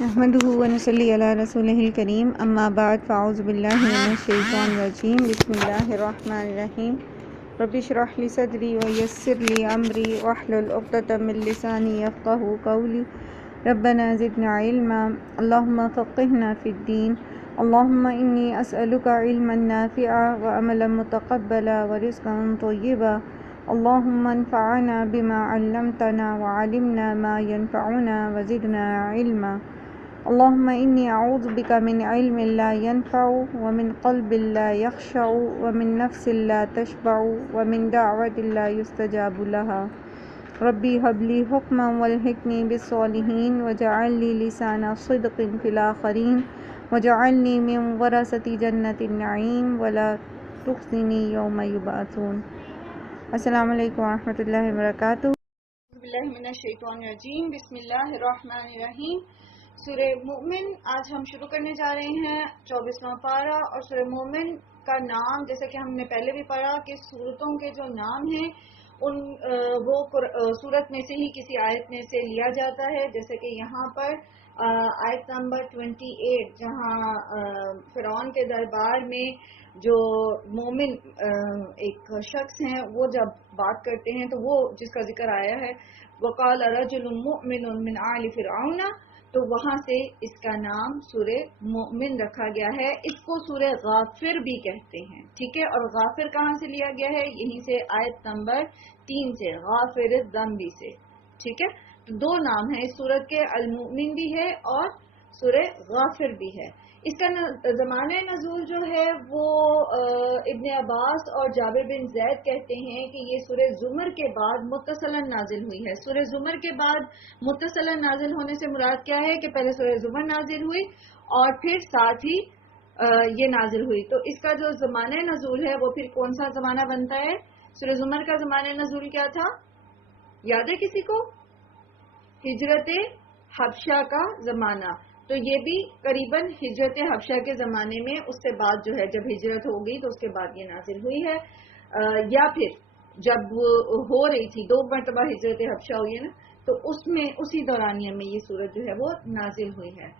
نحمده ونصلي على رسوله الكريم اما بعد فاعوذ بالله من الشيطان الرجيم بسم الله الرحمن الرحيم رب اشرح لي صدري ويسر لي امري واحلل عقدة من لساني يفقهوا قولي ربنا زدنا علما اللهم فقهنا في الدين اللهم اني اسالك علما نافعا وعملا متقبلا ورزقا طيبا اللهم انفعنا بما علمتنا وعلمنا ما ينفعنا وزدنا علما اللهم إني أعوذ بك من علم لا ينفع ومن قلب لا يخشع ومن نفس لا تشبع ومن دعوة لا يستجاب لها ربي هب لي حكما والحقني بالصالحين واجعل لي لسان صدق في الآخرين واجعلني من ورثة جنة النعيم ولا تخزني يوم يبعثون۔ السلام علیکم ورحمۃ اللہ وبرکاتہ۔ اعوذ باللہ من الشیطان الرجیم، بسم اللہ الرحمن الرحیم۔ سورہ مومن آج ہم شروع کرنے جا رہے ہیں 24واں پارہ، اور سورہ مومن کا نام جیسے کہ ہم نے پہلے بھی پڑھا کہ سورتوں کے جو نام ہیں وہ سورت میں سے ہی کسی آیت میں سے لیا جاتا ہے، جیسے کہ یہاں پر آیت نمبر 28 جہاں فرعون کے دربار میں جو مومن ایک شخص ہیں وہ جب بات کرتے ہیں تو وہ جس کا ذکر آیا ہے وقال رجل مؤمن من آل فرعون، تو وہاں سے اس کا نام سورہ مومن رکھا گیا ہے۔ اس کو سورہ غافر بھی کہتے ہیں، ٹھیک ہے۔ اور غافر کہاں سے لیا گیا ہے؟ یہیں سے آیت نمبر 3 سے، غافر الذنب سے، ٹھیک ہے۔ تو دو نام ہیں اس سورت کے، المؤمن بھی ہے اور سورہ غافر بھی ہے۔ اس کا زمانہ نزول جو ہے وہ ابن عباس اور جابر بن زید کہتے ہیں کہ یہ سورہ زمر کے بعد متصلاً نازل ہوئی ہے۔ سورہ زمر کے بعد متصلاً نازل ہونے سے مراد کیا ہے کہ پہلے سورہ زمر نازل ہوئی اور پھر ساتھ ہی یہ نازل ہوئی۔ تو اس کا جو زمانہ نزول ہے وہ پھر کون سا زمانہ بنتا ہے؟ سورہ زمر کا زمانہ نزول کیا تھا؟ یاد ہے کسی کو؟ ہجرت حبشہ کا زمانہ۔ تو یہ بھی قریباً ہجرت حبشہ کے زمانے میں، اس سے بعد جو ہے جب ہجرت ہو گئی تو اس کے بعد یہ نازل ہوئی ہے، یا پھر جب ہو رہی تھی 2 مرتبہ ہجرت حبشہ ہوئی ہے نا، تو اس میں اسی دورانیہ میں یہ سورت جو ہے وہ نازل ہوئی ہے۔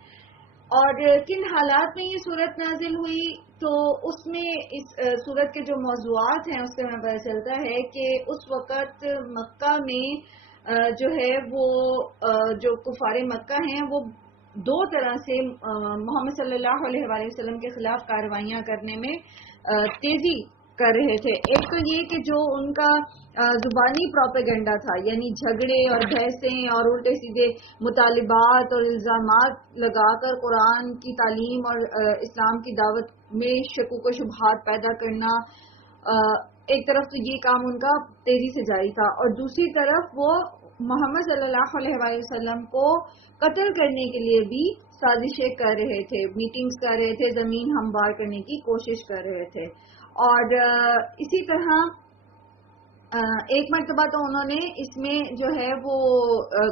اور کن حالات میں یہ سورت نازل ہوئی؟ تو اس میں اس سورت کے جو موضوعات ہیں اس سے ہمیں پتہ چلتا ہے کہ اس وقت مکہ میں جو ہے وہ جو کفار مکہ ہیں وہ 2 طرح سے محمد صلی اللہ علیہ وآلہ وسلم کے خلاف کارروائیاں کرنے میں تیزی کر رہے تھے۔ ایک تو یہ کہ جو ان کا زبانی پروپیگنڈا تھا، یعنی جھگڑے اور بحثیں اور الٹے سیدھے مطالبات اور الزامات لگا کر قرآن کی تعلیم اور اسلام کی دعوت میں شکوک و شبہات پیدا کرنا، ایک طرف تو یہ کام ان کا تیزی سے جاری تھا، اور دوسری طرف وہ محمد صلی اللہ علیہ وآلہ وسلم کو قتل کرنے کے لیے بھی سازشیں کر رہے تھے، میٹنگز کر رہے تھے، زمین ہموار کرنے کی کوشش کر رہے تھے۔ اور اسی طرح ایک مرتبہ تو انہوں نے اس میں جو ہے وہ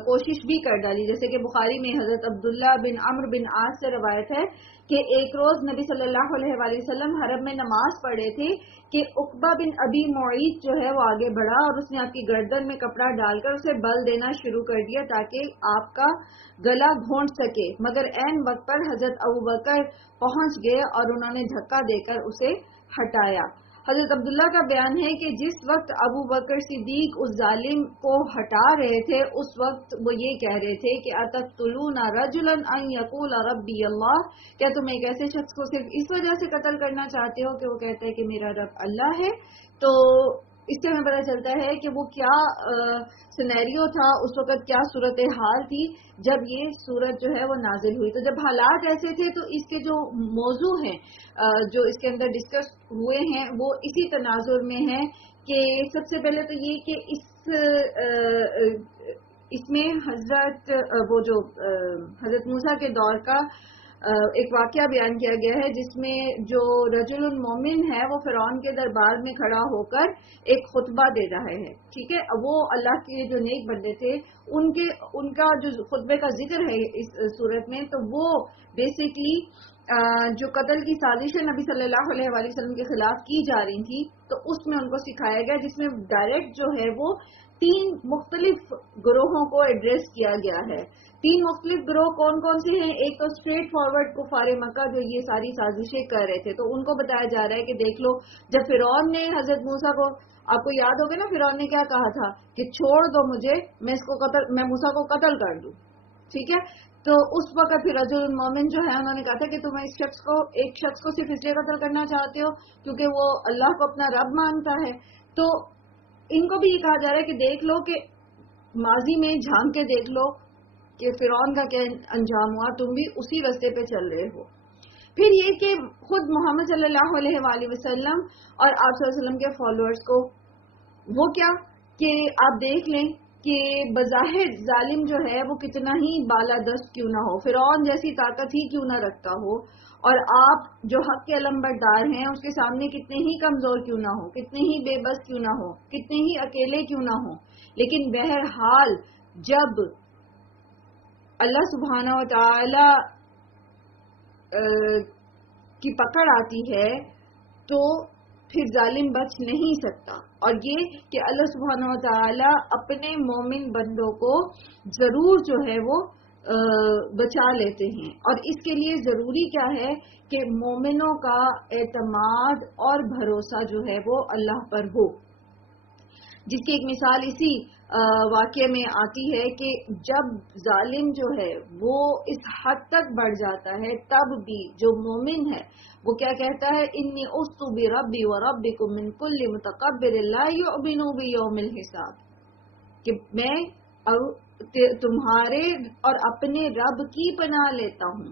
کوشش بھی کر ڈالی، جیسے کہ بخاری میں حضرت عبداللہ بن عمرو بن عاص سے روایت ہے کہ ایک روز نبی صلی اللہ علیہ وآلہ وسلم حرم میں نماز پڑھ رہے تھے کہ عقبہ بن ابی معیط جو ہے وہ آگے بڑھا اور اس نے آپ کی گردن میں کپڑا ڈال کر اسے بل دینا شروع کر دیا تاکہ آپ کا گلا گھونٹ سکے، مگر عین وقت پر حضرت ابوبکر پہنچ گئے اور انہوں نے دھکا دے کر اسے ہٹایا۔ حضرت عبداللہ کا بیان ہے کہ جس وقت ابو بکر صدیق اس ظالم کو ہٹا رہے تھے اس وقت وہ یہ کہہ رہے تھے کہ اتقتلون رجلا ان یقول ربی اللہ، کیا تم ایک ایسے شخص کو صرف اس وجہ سے قتل کرنا چاہتے ہو کہ وہ کہتا ہے کہ میرا رب اللہ ہے؟ تو اس سے ہمیں پتہ چلتا ہے کہ وہ کیا سینیریو تھا اس وقت، کیا صورتحال تھی جب یہ صورت جو ہے وہ نازل ہوئی۔ تو جب حالات ایسے تھے تو اس کے جو موضوع ہیں جو اس کے اندر ڈسکس ہوئے ہیں وہ اسی تناظر میں ہیں کہ سب سے پہلے تو یہ کہ اس میں حضرت موسیٰ کے دور کا ایک واقعہ بیان کیا گیا ہے جس میں جو رجل المومن ہے وہ فرعون کے دربار میں کھڑا ہو کر ایک خطبہ دے رہا ہے، ٹھیک ہے۔ وہ اللہ کے جو نیک بندے تھے ان کا جو خطبے کا ذکر ہے اس صورت میں، تو وہ بیسیکلی جو قتل کی سازشیں نبی صلی اللہ علیہ وآلہ وسلم کے خلاف کی جا رہی تھی تو اس میں ان کو سکھایا گیا، جس میں ڈائریکٹ جو ہے وہ 3 مختلف گروہوں کو ایڈریس کیا گیا ہے. 3 مختلف گروہ کون کون سے ہیں؟ ایک تو اسٹریٹ فارورڈ کفار مکہ جو یہ ساری سازشیں کر رہے تھے، تو ان کو بتایا جا رہا ہے کہ دیکھ لو جب فرعون نے حضرت موسیٰ کو، آپ کو یاد ہوگا نا فرعون نے کیا کہا تھا کہ چھوڑ دو مجھے، میں موسیٰ کو قتل کر دوں. ٹھیک ہے، تو اس وقت پھر رجل المومن جو ہے انہوں نے کہا تھا کہ تم ایک شخص کو صرف اس لیے قتل کرنا چاہتے ہو کیونکہ وہ اللہ کو اپنا رب مانتا ہے. تو ان کو بھی یہ کہا جا رہا ہے کہ دیکھ لو کہ ماضی میں جھانک کے دیکھ لو کہ فرعون کا کیا انجام ہوا، تم بھی اسی راستے پہ چل رہے ہو. پھر یہ کہ خود محمد صلی اللہ علیہ وآلہ وسلم اور آپ صلی اللہ علیہ وسلم کے فالوورز کو وہ کیا کہ آپ دیکھ لیں کہ بظاہر ظالم جو ہے وہ کتنا ہی بالادست کیوں نہ ہو، فرعون جیسی طاقت ہی کیوں نہ رکھتا ہو، اور آپ جو حق کے علمبردار ہیں اس کے سامنے کتنے ہی کمزور کیوں نہ ہو، کتنے ہی بے بس کیوں نہ ہو، کتنے ہی اکیلے کیوں نہ ہو، لیکن بہرحال جب اللہ سبحانہ و تعالی کی پکڑ آتی ہے تو پھر ظالم بچ نہیں سکتا. اور یہ کہ اللہ سبحانہ و تعالی اپنے مومن بندوں کو ضرور جو ہے وہ بچا لیتے ہیں. اور اس کے لیے ضروری کیا ہے کہ مومنوں کا اعتماد اور بھروسہ جو ہے وہ اللہ پر ہو، جس کی ایک مثال اسی واقعے میں آتی ہے کہ جب ظالم جو ہے وہ اس حد تک بڑھ جاتا ہے تب بھی جو مومن ہے وہ کیا کہتا ہے، انی اُسْتُ بِرَبِّي وَرَبِّكُم مِّن كُلِّ مُتَكَبِّرٍ لَا يُؤْمِنُ بِيَوْمِ الْحِسَابِ، کہ میں تمہارے اور اپنے رب کی پناہ لیتا ہوں.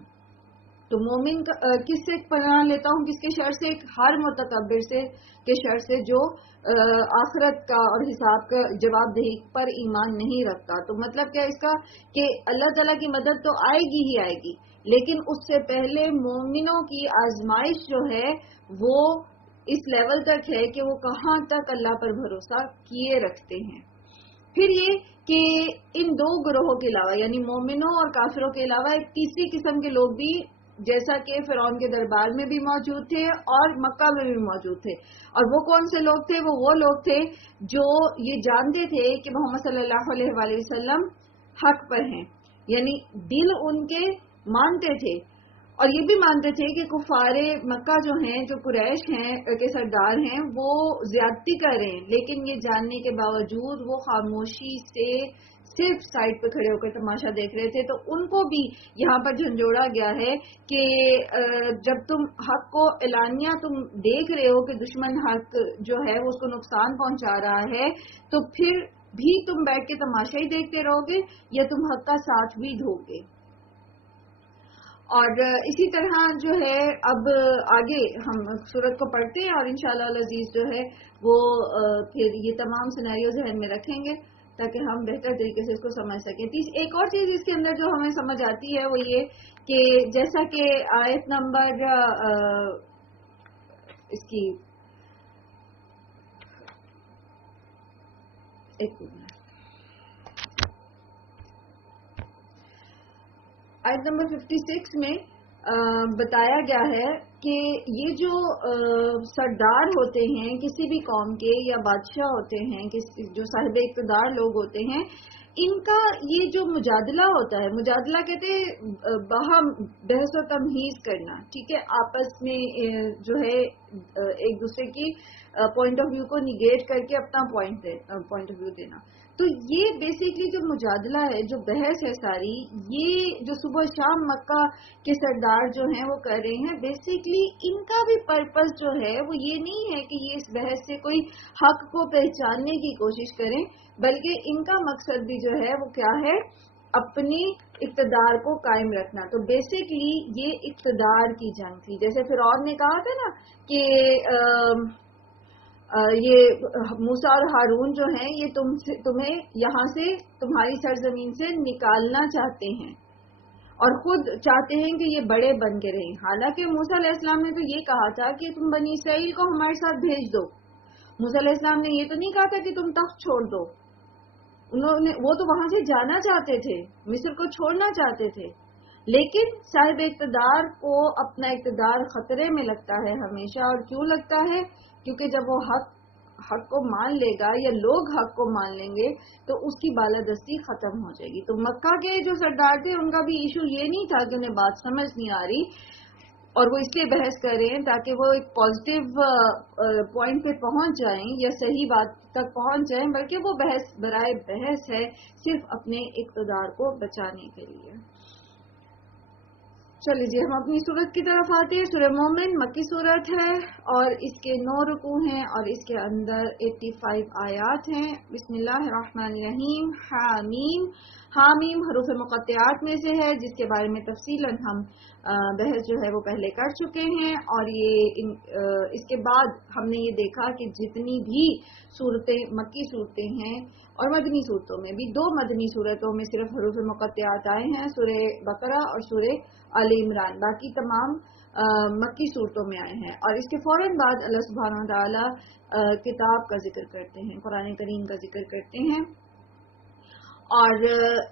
تو مومن کس سے پناہ لیتا ہوں؟ کس کے شر سے؟ ہر متکبر سے کے شر سے جو آخرت کا اور حساب کا جواب دہی پر ایمان نہیں رکھتا. تو مطلب کیا اس کا کہ اللہ تعالیٰ کی مدد تو آئے گی ہی آئے گی، لیکن اس سے پہلے مومنوں کی آزمائش جو ہے وہ اس لیول تک ہے کہ وہ کہاں تک اللہ پر بھروسہ کیے رکھتے ہیں. پھر یہ کہ ان 2 گروہوں کے علاوہ یعنی مومنوں اور کافروں کے علاوہ ایک تیسری قسم کے لوگ بھی جیسا کہ فرعون کے دربار میں بھی موجود تھے اور مکہ میں بھی موجود تھے. اور وہ کون سے لوگ تھے؟ وہ لوگ تھے جو یہ جانتے تھے کہ محمد صلی اللہ علیہ وآلہ وسلم حق پر ہیں، یعنی دل ان کے مانتے تھے اور یہ بھی مانتے تھے کہ کفار مکہ جو ہیں، جو قریش ہیں کے سردار ہیں، وہ زیادتی کر رہے ہیں، لیکن یہ جاننے کے باوجود وہ خاموشی سے صرف سائڈ پہ کھڑے ہو کر تماشا دیکھ رہے تھے. تو ان کو بھی یہاں پر جھنجھوڑا گیا ہے کہ جب تم حق کو اعلانیہ تم دیکھ رہے ہو کہ دشمن حق جو ہے وہ اس کو نقصان پہنچا رہا ہے، تو پھر بھی تم بیٹھ کے تماشا ہی دیکھتے رہو گے یا تم حق کا ساتھ بھی دو گے. اور اسی طرح جو ہے اب آگے ہم سورت کو پڑھتے ہیں اور انشاءاللہ العزیز جو ہے وہ پھر یہ تمام سینیریو ذہن میں رکھیں گے تاکہ ہم بہتر طریقے سے اس کو سمجھ سکیں. ایک اور چیز اس کے اندر جو ہمیں سمجھ آتی ہے وہ یہ کہ جیسا کہ آیت نمبر اس کی آیت نمبر 56 میں بتایا گیا ہے کہ یہ جو سردار ہوتے ہیں کسی بھی قوم کے یا بادشاہ ہوتے ہیں، جو صاحب اقتدار لوگ ہوتے ہیں، ان کا یہ جو مجادلہ ہوتا ہے، مجادلہ کہتے ہیں باہم بحث و تمہیز کرنا، ٹھیک ہے، آپس میں جو ہے ایک دوسرے کی پوائنٹ آف ویو کو نیگیٹ کر کے اپنا پوائنٹ آف ویو دینا. تو یہ بیسیکلی جو مجادلہ ہے، جو بحث ہے ساری، یہ جو صبح شام مکہ کے سردار جو ہیں وہ کر رہے ہیں، بیسیکلی ان کا بھی پرپس جو ہے وہ یہ نہیں ہے کہ یہ اس بحث سے کوئی حق کو پہچاننے کی کوشش کریں، بلکہ ان کا مقصد بھی جو ہے وہ کیا ہے، اپنی اقتدار کو قائم رکھنا. تو بیسیکلی یہ اقتدار کی جنگ تھی. جیسے فرعون نے کہا تھا نا کہ یہ موسیٰ اور ہارون جو ہیں یہ تمہیں یہاں سے تمہاری سرزمین سے نکالنا چاہتے ہیں اور خود چاہتے ہیں کہ یہ بڑے بن کے رہیں. حالانکہ موسیٰ علیہ السلام نے تو یہ کہا تھا کہ تم بنی اسرائیل کو ہمارے ساتھ بھیج دو. موسیٰ علیہ السلام نے یہ تو نہیں کہا تھا کہ تم تخت چھوڑ دو. وہ تو وہاں سے جانا چاہتے تھے، مصر کو چھوڑنا چاہتے تھے، لیکن صاحب اقتدار کو اپنا اقتدار خطرے میں لگتا ہے ہمیشہ. اور کیوں لگتا ہے؟ کیونکہ جب وہ حق کو مان لے گا یا لوگ حق کو مان لیں گے تو اس کی بالادستی ختم ہو جائے گی. تو مکہ کے جو سردار تھے ان کا بھی ایشو یہ نہیں تھا کہ انہیں بات سمجھ نہیں آ رہی اور وہ اس لیے بحث کر رہے ہیں تاکہ وہ ایک پازیٹیو پوائنٹ پہ پہنچ جائیں یا صحیح بات تک پہنچ جائیں، بلکہ وہ بحث برائے بحث ہے صرف اپنے اقتدار کو بچانے کے لیے. چلیے جی ہم اپنی صورت کی طرف آتے ہیں. سورہ مومن مکی صورت ہے اور اس کے 9 رکوع ہیں اور اس کے اندر 85 آیات ہیں. بسم اللہ الرحمن الرحیم. حامیم. حامیم حروف مقطعات میں سے ہے جس کے بارے میں تفصیلاً ہم بحث جو ہے وہ پہلے کر چکے ہیں، اور اس کے بعد ہم نے یہ دیکھا کہ جتنی بھی صورتیں مکی صورتیں ہیں اور مدنی صورتوں میں بھی 2 مدنی صورتوں میں صرف حروف مقطعات آئے ہیں، سورہ بقرہ اور سورہ آل عمران، باقی تمام مکی صورتوں میں آئے ہیں. اور اس کے فوراً بعد اللہ سبحانہ و تعالی کتاب کا ذکر کرتے ہیں، قرآن کریم کا ذکر کرتے ہیں. اور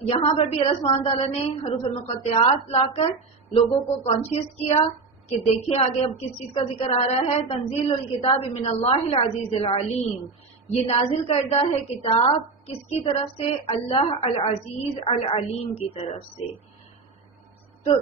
یہاں پر بھی اللہ سبحانہ تعالیٰ نے حروف المقطعات لا کر لوگوں کو کانشیس کیا کہ دیکھیں آگے اب کس چیز کا ذکر آ رہا ہے. تنزیل الکتاب من اللہ العزیز العلیم. یہ نازل کردہ ہے کتاب کس کی طرف سے؟ اللہ العزیز العلیم کی طرف سے. تو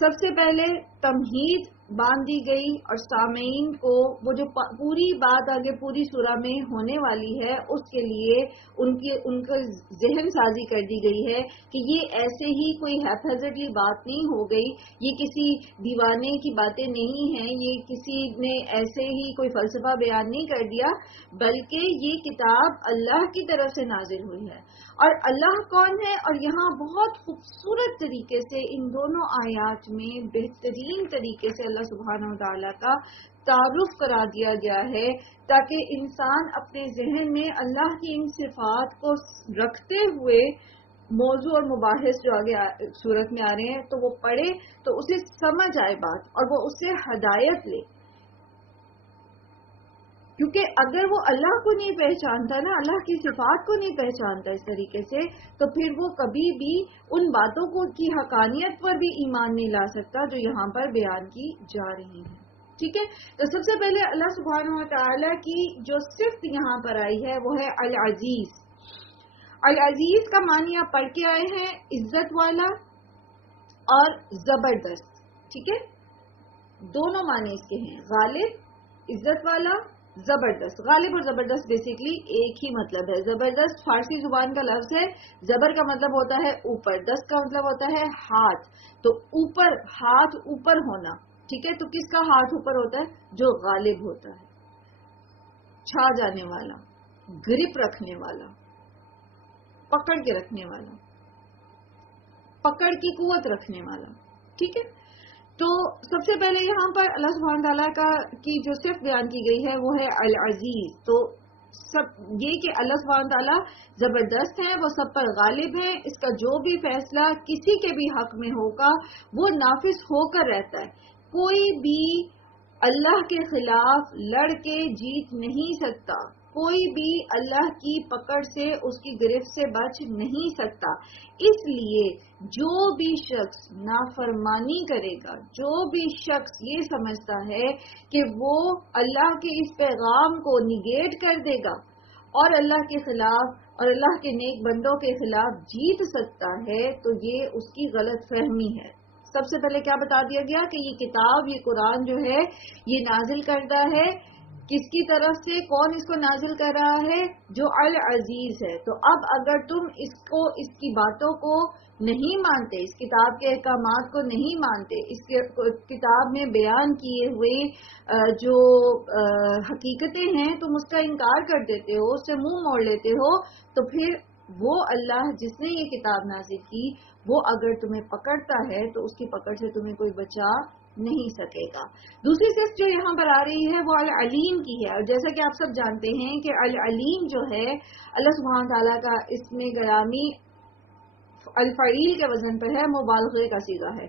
سب سے پہلے تمہید باندھ دی گئی اور سامعین کو وہ جو پوری بات آگے پوری سورہ میں ہونے والی ہے اس کے لیے ان کو ذہن سازی کر دی گئی ہے کہ یہ ایسے ہی کوئی ہیپیزٹلی بات نہیں ہو گئی، یہ کسی دیوانے کی باتیں نہیں ہیں، یہ کسی نے ایسے ہی کوئی فلسفہ بیان نہیں کر دیا، بلکہ یہ کتاب اللہ کی طرف سے نازل ہوئی ہے. اور اللہ کون ہے؟ اور یہاں بہت خوبصورت طریقے سے ان دونوں آیات میں بہترین طریقے سے اللہ سبحانہ و تعالیٰ کا تعارف کرا دیا گیا ہے تاکہ انسان اپنے ذہن میں اللہ کی ان صفات کو رکھتے ہوئے موضوع اور مباحث جو آگے صورت میں آ رہے ہیں تو وہ پڑھے تو اسے سمجھ آئے بات اور وہ اس سے ہدایت لے. کیونکہ اگر وہ اللہ کو نہیں پہچانتا نا، اللہ کی صفات کو نہیں پہچانتا اس طریقے سے، تو پھر وہ کبھی بھی ان باتوں کو کی حقانیت پر بھی ایمان نہیں لا سکتا جو یہاں پر بیان کی جا رہی ہیں. ٹھیک ہے، تو سب سے پہلے اللہ سبحانہ و تعالیٰ کی جو صفت یہاں پر آئی ہے وہ ہے العزیز. العزیز کا معنی آپ پڑھ کے آئے ہیں عزت والا اور زبردست. ٹھیک ہے، دونوں معنی اس کے ہیں، غالب عزت والا زبردست. غالب اور زبردست بیسیکلی ایک ہی مطلب ہے. زبردست فارسی زبان کا لفظ ہے، زبر کا مطلب ہوتا ہے اوپر، دست کا مطلب ہوتا ہے ہاتھ. تو اوپر، ہاتھ اوپر ہونا. ٹھیک ہے، تو کس کا ہاتھ اوپر ہوتا ہے؟ جو غالب ہوتا ہے، چھا جانے والا، گرپ رکھنے والا، پکڑ کے رکھنے والا، پکڑ کی قوت رکھنے والا. ٹھیک ہے، تو سب سے پہلے یہاں پر اللہ سبحانہ تعالیٰ کی جو صفت بیان کی گئی ہے وہ ہے العزیز. تو یہ کہ اللہ سبحانہ تعالیٰ زبردست ہیں، وہ سب پر غالب ہیں، اس کا جو بھی فیصلہ کسی کے بھی حق میں ہوگا وہ نافذ ہو کر رہتا ہے. کوئی بھی اللہ کے خلاف لڑ کے جیت نہیں سکتا، کوئی بھی اللہ کی پکڑ سے، اس کی گرفت سے بچ نہیں سکتا. اس لیے جو بھی شخص نافرمانی کرے گا، جو بھی شخص یہ سمجھتا ہے کہ وہ اللہ کے اس پیغام کو نگیٹ کر دے گا اور اللہ کے خلاف اور اللہ کے نیک بندوں کے خلاف جیت سکتا ہے، تو یہ اس کی غلط فہمی ہے. سب سے پہلے کیا بتا دیا گیا کہ یہ کتاب، یہ قرآن جو ہے یہ نازل کردہ ہے کس کی طرف سے؟ کون اس کو نازل کر رہا ہے؟ جو العزیز ہے. تو اب اگر تم اس کی باتوں کو نہیں مانتے، اس کتاب کے احکامات کو نہیں مانتے، اس کتاب میں بیان کیے ہوئے جو حقیقتیں ہیں تم اس کا انکار کر دیتے ہو، اس سے منہ موڑ لیتے ہو، تو پھر وہ اللہ جس نے یہ کتاب نازل کی وہ اگر تمہیں پکڑتا ہے تو اس کی پکڑ سے تمہیں کوئی بچا نہیں سکے گا. دوسری صفت جو یہاں پر آ رہی ہے وہ العلیم کی ہے، اور جیسا کہ آپ سب جانتے ہیں کہ العلیم جو ہے اللہ سبحانہ تعالیٰ کا اسم گرامی الفعیل کے وزن پر ہے، مبالغے کا صیغہ ہے.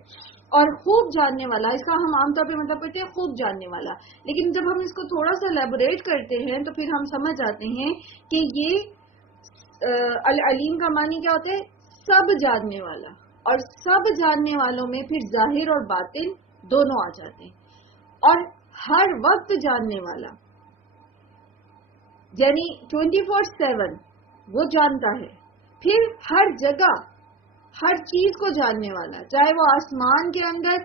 اور خوب جاننے والا، اس کا ہم عام طور پہ مطلب کرتے ہیں خوب جاننے والا، لیکن جب ہم اس کو تھوڑا سا ایلیبوریٹ کرتے ہیں تو پھر ہم سمجھ جاتے ہیں کہ یہ العلیم کا معنی کیا ہوتا ہے؟ سب جاننے والا. اور سب جاننے والوں میں پھر ظاہر اور باطن دونوں آ جاتے ہیں، اور ہر وقت جاننے والا. یعنی 24/7 وہ جانتا ہے. پھر ہر جگہ ہر چیز کو جاننے والا، چاہے وہ آسمان کے اندر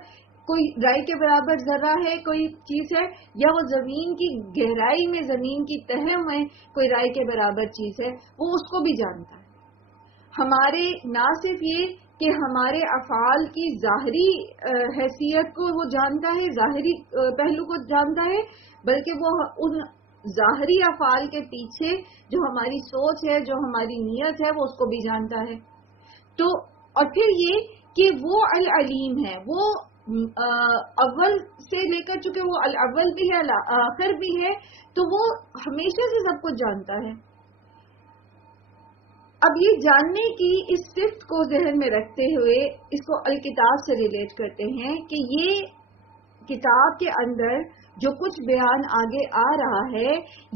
کوئی رائی کے برابر ذرہ ہے کوئی چیز ہے، یا وہ زمین کی گہرائی میں زمین کی تہہ میں کوئی رائی کے برابر چیز ہے، وہ اس کو بھی جانتا ہے. ہمارے نہ صرف یہ کہ ہمارے افعال کی ظاہری حیثیت کو وہ جانتا ہے، ظاہری پہلو کو جانتا ہے، بلکہ وہ ان ظاہری افعال کے پیچھے جو ہماری سوچ ہے، جو ہماری نیت ہے، وہ اس کو بھی جانتا ہے. تو اور پھر یہ کہ وہ العلیم ہے، وہ اول سے لے کر، چونکہ وہ الاول بھی ہے آخر بھی ہے، تو وہ ہمیشہ سے سب کچھ جانتا ہے. اب یہ جاننے کی اس صفت کو ذہن میں رکھتے ہوئے اس کو الکتاب سے ریلیٹ کرتے ہیں کہ یہ کتاب کے اندر جو کچھ بیان آگے آ رہا ہے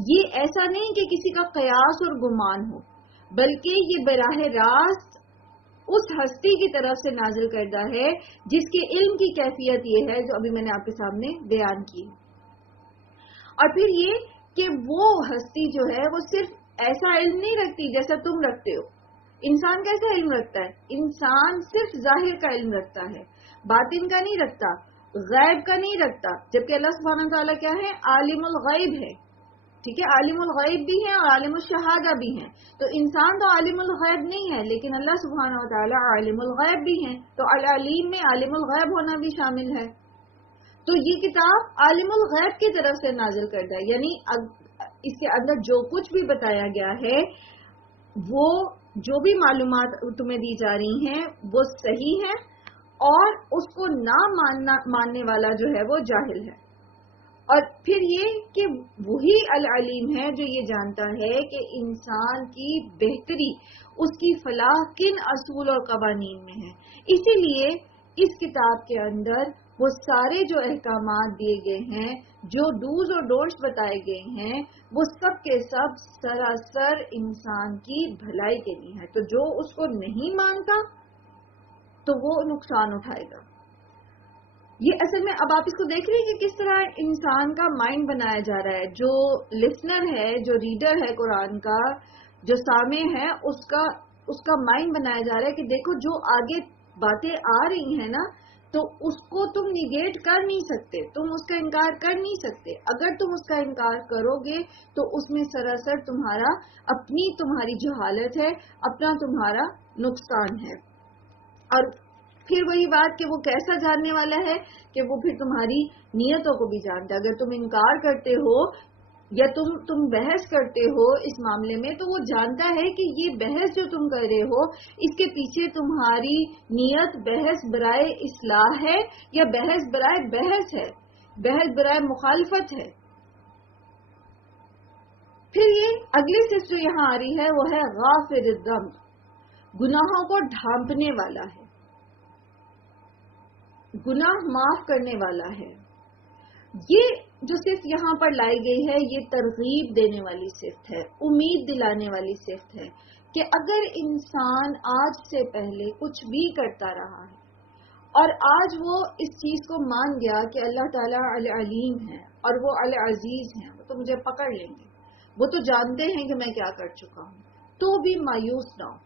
یہ ایسا نہیں کہ کسی کا قیاس اور گمان ہو، بلکہ یہ براہ راست اس ہستی کی طرف سے نازل کردہ ہے جس کے علم کی کیفیت یہ ہے جو ابھی میں نے آپ کے سامنے بیان کی. اور پھر یہ کہ وہ ہستی جو ہے وہ صرف ایسا علم نہیں رکھتی جیسا تم رکھتے ہو. انسان کیسا علم رکھتا ہے؟ انسان صرف ظاہر کا علم رکھتا ہے، باطن کا نہیں رکھتا، غیب کا نہیں رکھتا، جبکہ اللہ سبحانہ وتعالیٰ کیا ہے؟ عالم الغیب ہے. ٹھیک ہے، عالم الغیب بھی ہیں اور عالم الشہادہ بھی ہیں. تو انسان تو عالم الغیب نہیں ہے، لیکن اللہ سبحانہ وتعالیٰ عالم الغیب بھی ہیں. تو العلیم میں عالم الغیب ہونا بھی شامل ہے. تو یہ کتاب عالم الغیب کی طرف سے نازل کردہ ہے، یعنی اس کے اندر جو کچھ بھی بتایا گیا ہے، وہ جو بھی معلومات تمہیں دی جا رہی ہیں وہ صحیح ہے، اور اس کو نہ ماننے والا جو ہے وہ جاہل ہے. اور پھر یہ کہ وہی العلیم ہے جو یہ جانتا ہے کہ انسان کی بہتری، اس کی فلاح کن اصول اور قوانین میں ہے. اسی لیے اس کتاب کے اندر وہ سارے جو احکامات دیے گئے ہیں، جو ڈوز اور ڈونٹس بتائے گئے ہیں، وہ سب کے سب سراسر انسان کی بھلائی کے لیے ہے. تو جو اس کو نہیں مانتا تو وہ نقصان اٹھائے گا. یہ اصل میں اب آپ اس کو دیکھ رہے ہیں کہ کس طرح انسان کا مائنڈ بنایا جا رہا ہے. جو لسنر ہے، جو ریڈر ہے قرآن کا، جو سامع ہے، اس کا مائنڈ بنایا جا رہا ہے کہ دیکھو جو آگے باتیں آ رہی ہیں نا، تو اس کو تم نیگیٹ کر نہیں سکتے، تم اس کا انکار کر نہیں سکتے. اگر تم اس کا انکار کرو گے تو اس میں سراسر تمہاری جہالت ہے، اپنا تمہارا نقصان ہے. اور پھر وہی بات کہ وہ کیسا جاننے والا ہے کہ وہ پھر تمہاری نیتوں کو بھی جانتا ہے. اگر تم انکار کرتے ہو یا تم بحث کرتے ہو اس معاملے میں، تو وہ جانتا ہے کہ یہ بحث جو تم کر رہے ہو اس کے پیچھے تمہاری نیت بحث برائے اصلاح ہے یا بحث برائے بحث ہے، بحث برائے مخالفت ہے. پھر یہ اگلی صفت جو یہاں آ رہی ہے وہ ہے غافر الذنب، گناہوں کو ڈھانپنے والا ہے، گناہ معاف کرنے والا ہے. یہ جو صفت یہاں پر لائی گئی ہے یہ ترغیب دینے والی صفت ہے، امید دلانے والی صفت ہے کہ اگر انسان آج سے پہلے کچھ بھی کرتا رہا ہے اور آج وہ اس چیز کو مان گیا کہ اللہ تعالیٰ العلیم ہے اور وہ العزیز ہیں، وہ تو مجھے پکڑ لیں گے، وہ تو جانتے ہیں کہ میں کیا کر چکا ہوں، تو بھی مایوس نہ ہو،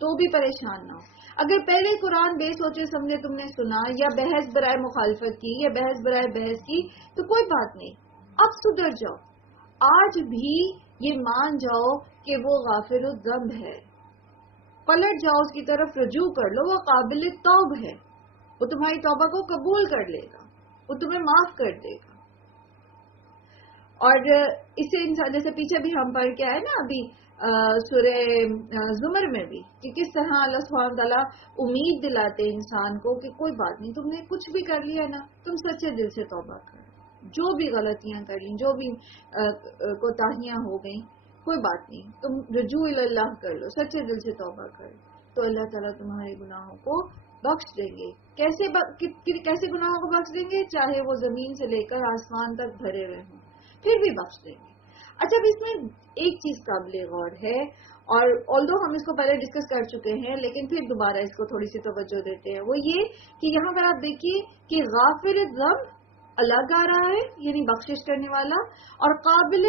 تو بھی پریشان نہ ہو. اگر پہلے قرآن بے سوچے سمجھے تم نے سنا یا بحث برائے مخالفت کی یا بحث برائے بحث کی تو کوئی بات نہیں، اب سدھر جاؤ. آج بھی یہ مان جاؤ کہ وہ غافر الذنب ہے، پلٹ جاؤ، اس کی طرف رجوع کر لو، وہ قابل توب ہے، وہ تمہاری توبہ کو قبول کر لے گا، وہ تمہیں معاف کر دے گا. اور اس سے انسان جیسے پیچھے بھی ہم پڑھ کے آئے نا ابھی سورہ زمر میں بھی کہ کس طرح اللہ سبحانہ تعالیٰ امید دلاتے انسان کو کہ کوئی بات نہیں، تم نے کچھ بھی کر لیا نا، تم سچے دل سے توبہ کرو، جو بھی غلطیاں کر لیں، جو بھی کوتاہیاں ہو گئیں، کوئی بات نہیں، تم رجوع اللہ کر لو، سچے دل سے توبہ کرو، تو اللہ تعالیٰ تمہارے گناہوں کو بخش دیں گے. کیسے گناہوں کو بخش دیں گے؟ چاہے وہ زمین سے لے کر آسمان تک بھرے ہوئے ہوں، پھر بھی بخش دیں گے. اچھا، اب اس میں ایک چیز قابل غور ہے، اور آلدو ہم اس کو پہلے ڈسکس کر چکے ہیں لیکن پھر دوبارہ اس کو تھوڑی سی توجہ دیتے ہیں. وہ یہ کہ یہاں پر آپ دیکھیے کہ غافر الذنب الگ آ رہا ہے، یعنی بخشش کرنے والا، اور قابل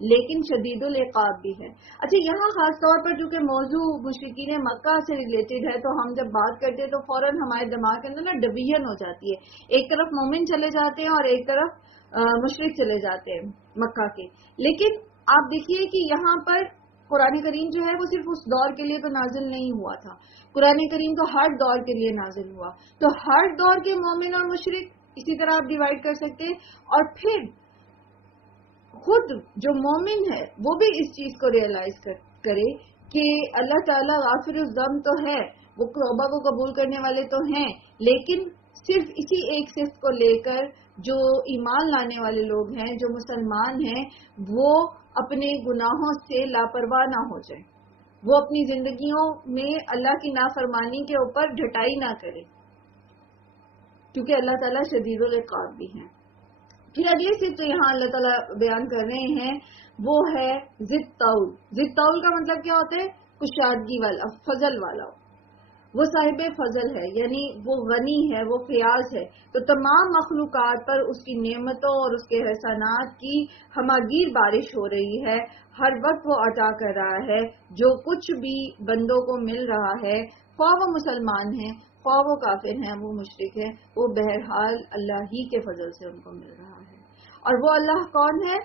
لیکن شدید العقاب بھی ہے. اچھا یہاں خاص طور پر چونکہ موضوع مشرکین مکہ سے ریلیٹڈ ہے تو ہم جب بات کرتے ہیں تو فوراً ہمارے دماغ کے اندر نا ڈویژن ہو جاتی ہے. ایک طرف مومن چلے جاتے ہیں اور ایک طرف مشرک چلے جاتے ہیں مکہ کے. لیکن آپ دیکھیے کہ یہاں پر قرآن کریم جو ہے وہ صرف اس دور کے لیے تو نازل نہیں ہوا تھا. قرآن کریم تو ہر دور کے لیے نازل ہوا. تو ہر دور کے مومن اور مشرک اسی طرح آپ ڈیوائڈ کر سکتے ہیں. اور پھر خود جو مومن ہے وہ بھی اس چیز کو ریئلائز کرے کہ اللہ تعالیٰ غافر الذنب تو ہے, وہ توبہ کو قبول کرنے والے تو ہیں, لیکن صرف اسی ایک صفت کو لے کر جو ایمان لانے والے لوگ ہیں, جو مسلمان ہیں, وہ اپنے گناہوں سے لاپرواہ نہ ہو جائیں, وہ اپنی زندگیوں میں اللہ کی نافرمانی کے اوپر ڈھٹائی نہ کرے, کیونکہ اللہ تعالیٰ شدید العقاب بھی ہیں. پھر اگلی صفت جو یہاں اللہ تعالیٰ بیان کر رہے ہیں وہ ہے ذی الطول. ذی الطول کا مطلب کیا ہوتا ہے؟ کشادگی والا, فضل والا. وہ صاحب فضل ہے, یعنی وہ غنی ہے, وہ فیاض ہے. تو تمام مخلوقات پر اس کی نعمتوں اور اس کے احسانات کی ہماگیر بارش ہو رہی ہے. ہر وقت وہ عطا کر رہا ہے. جو کچھ بھی بندوں کو مل رہا ہے, خواہ وہ مسلمان ہیں, خواہ وہ کافر ہیں, وہ مشرک ہیں, وہ بہرحال اللہ ہی کے فضل سے ان کو مل رہا ہے. اور وہ اللہ کون ہے؟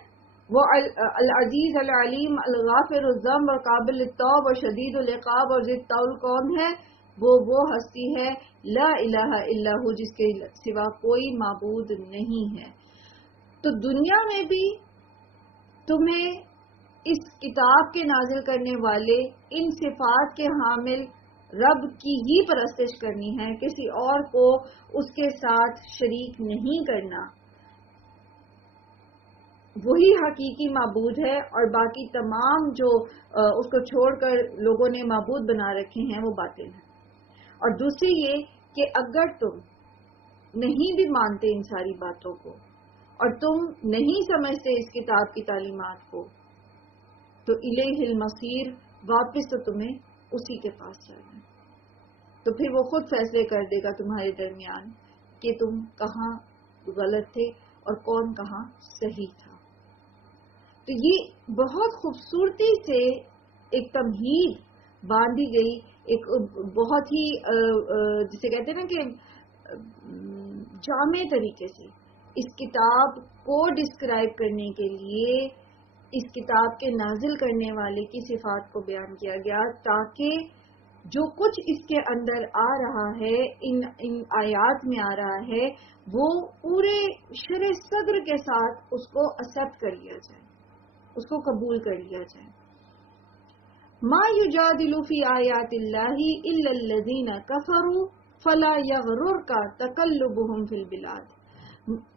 وہ العزیز العلیم الغافر الذنب اور قابل التوب اور شدید العقاب. اور ذی الطول کون ہے؟ وہ ہستی ہے لا الہ الا ہو, جس کے سوا کوئی معبود نہیں ہے. تو دنیا میں بھی تمہیں اس کتاب کے نازل کرنے والے ان صفات کے حامل رب کی ہی پرستش کرنی ہے, کسی اور کو اس کے ساتھ شریک نہیں کرنا. وہی حقیقی معبود ہے, اور باقی تمام جو اس کو چھوڑ کر لوگوں نے معبود بنا رکھے ہیں وہ باطل ہیں. اور دوسری یہ کہ اگر تم نہیں بھی مانتے ان ساری باتوں کو اور تم نہیں سمجھتے اس کتاب کی تعلیمات کو, تو الیہ المصیر, واپس تو تمہیں اسی کے پاس جانا ہے. تو پھر وہ خود فیصلے کر دے گا تمہارے درمیان کہ تم کہاں غلط تھے اور کون کہاں صحیح تھا. تو یہ بہت خوبصورتی سے ایک تمہید باندھی گئی, ایک بہت ہی جسے کہتے ہیں نا کہ جامع طریقے سے اس کتاب کو ڈسکرائب کرنے کے لیے اس کتاب کے نازل کرنے والے کی صفات کو بیان کیا گیا, تاکہ جو کچھ اس کے اندر آ رہا ہے, ان آیات میں آ رہا ہے, وہ پورے شرح صدر کے ساتھ اس کو ایکسپٹ کر لیا جائے, اس کو قبول کر لیا جائے. ما یجادل فی آیات اللہ الا الذین کفروا فلا یغررک تقلبهم فی البلاد.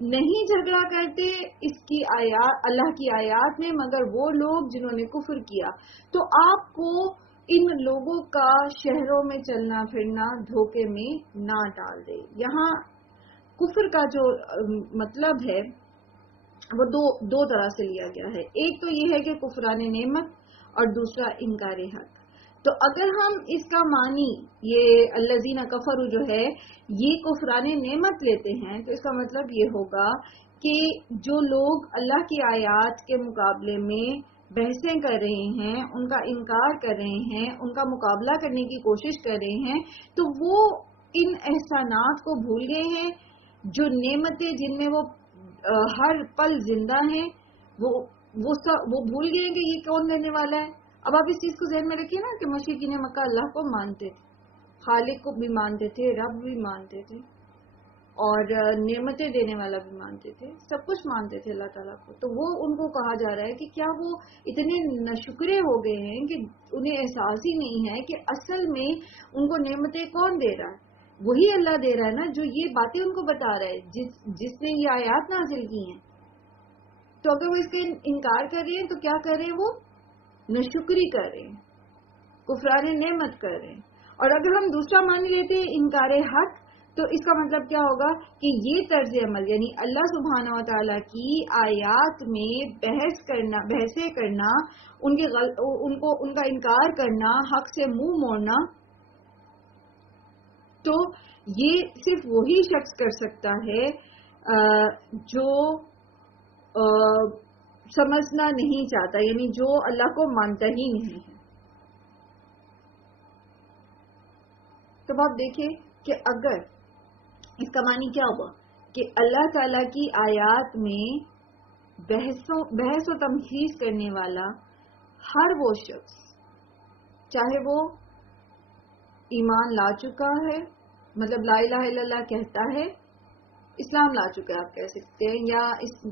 نہیں جھگڑا کرتے اس کی آیات, اللہ کی آیات میں, مگر وہ لوگ جنہوں نے کفر کیا. تو آپ کو ان لوگوں کا شہروں میں چلنا پھرنا دھوکے میں نہ ڈال دے. یہاں کفر کا جو مطلب ہے وہ دو طرح سے لیا گیا ہے. ایک تو یہ ہے کہ کفران نعمت اور دوسرا انکار حق. تو اگر ہم اس کا معنی یہ الذین کفروا جو ہے یہ کفران نعمت لیتے ہیں, تو اس کا مطلب یہ ہوگا کہ جو لوگ اللہ کی آیات کے مقابلے میں بحثیں کر رہے ہیں, ان کا انکار کر رہے ہیں, ان کا مقابلہ کرنے کی کوشش کر رہے ہیں, تو وہ ان احسانات کو بھول گئے ہیں, جو نعمتیں جن میں وہ ہر پل زندہ ہیں, وہ بھول گئے ہیں کہ یہ کون دینے والا ہے. اب آپ اس چیز کو ذہن میں رکھیے نا کہ مشرکین مکہ اللہ کو مانتے تھے, خالق کو بھی مانتے تھے, رب بھی مانتے تھے, اور نعمتیں دینے والا بھی مانتے تھے, سب کچھ مانتے تھے اللہ تعالیٰ کو. تو وہ ان کو کہا جا رہا ہے کہ کیا وہ اتنے ناشکرے ہو گئے ہیں کہ انہیں احساس ہی نہیں ہے کہ اصل میں ان کو نعمتیں کون دے رہا ہے؟ وہی اللہ دے رہا ہے نا, جو یہ باتیں ان کو بتا رہا ہے, جس نے یہ آیات نازل کی ہیں. تو اگر وہ اس کا انکار کر رہے ہیں تو کیا کر رہے ہیں؟ وہ ناشکری کر رہے ہیں, کفران نعمت کر رہے ہیں. اور اگر ہم دوسرا معنی لیتے ہیں انکار حق, تو اس کا مطلب کیا ہوگا کہ یہ طرز عمل, یعنی اللہ سبحانہ و تعالیٰ کی آیات میں بحثیں کرنا, ان کا انکار کرنا, حق سے منہ موڑنا, تو یہ صرف وہی شخص کر سکتا ہے جو سمجھنا نہیں چاہتا، یعنی جو اللہ کو مانتا ہی نہیں ہے۔ تو آپ دیکھیں کہ اگر اس کا معنی کیا ہوا کہ اللہ تعالی کی آیات میں بحث و تمحیص کرنے والا ہر وہ شخص، چاہے وہ ایمان لا چکا ہے، مطلب لا الہ الا اللہ کہتا ہے، اسلام لا چکا ہے آپ کہہ سکتے ہیں، یا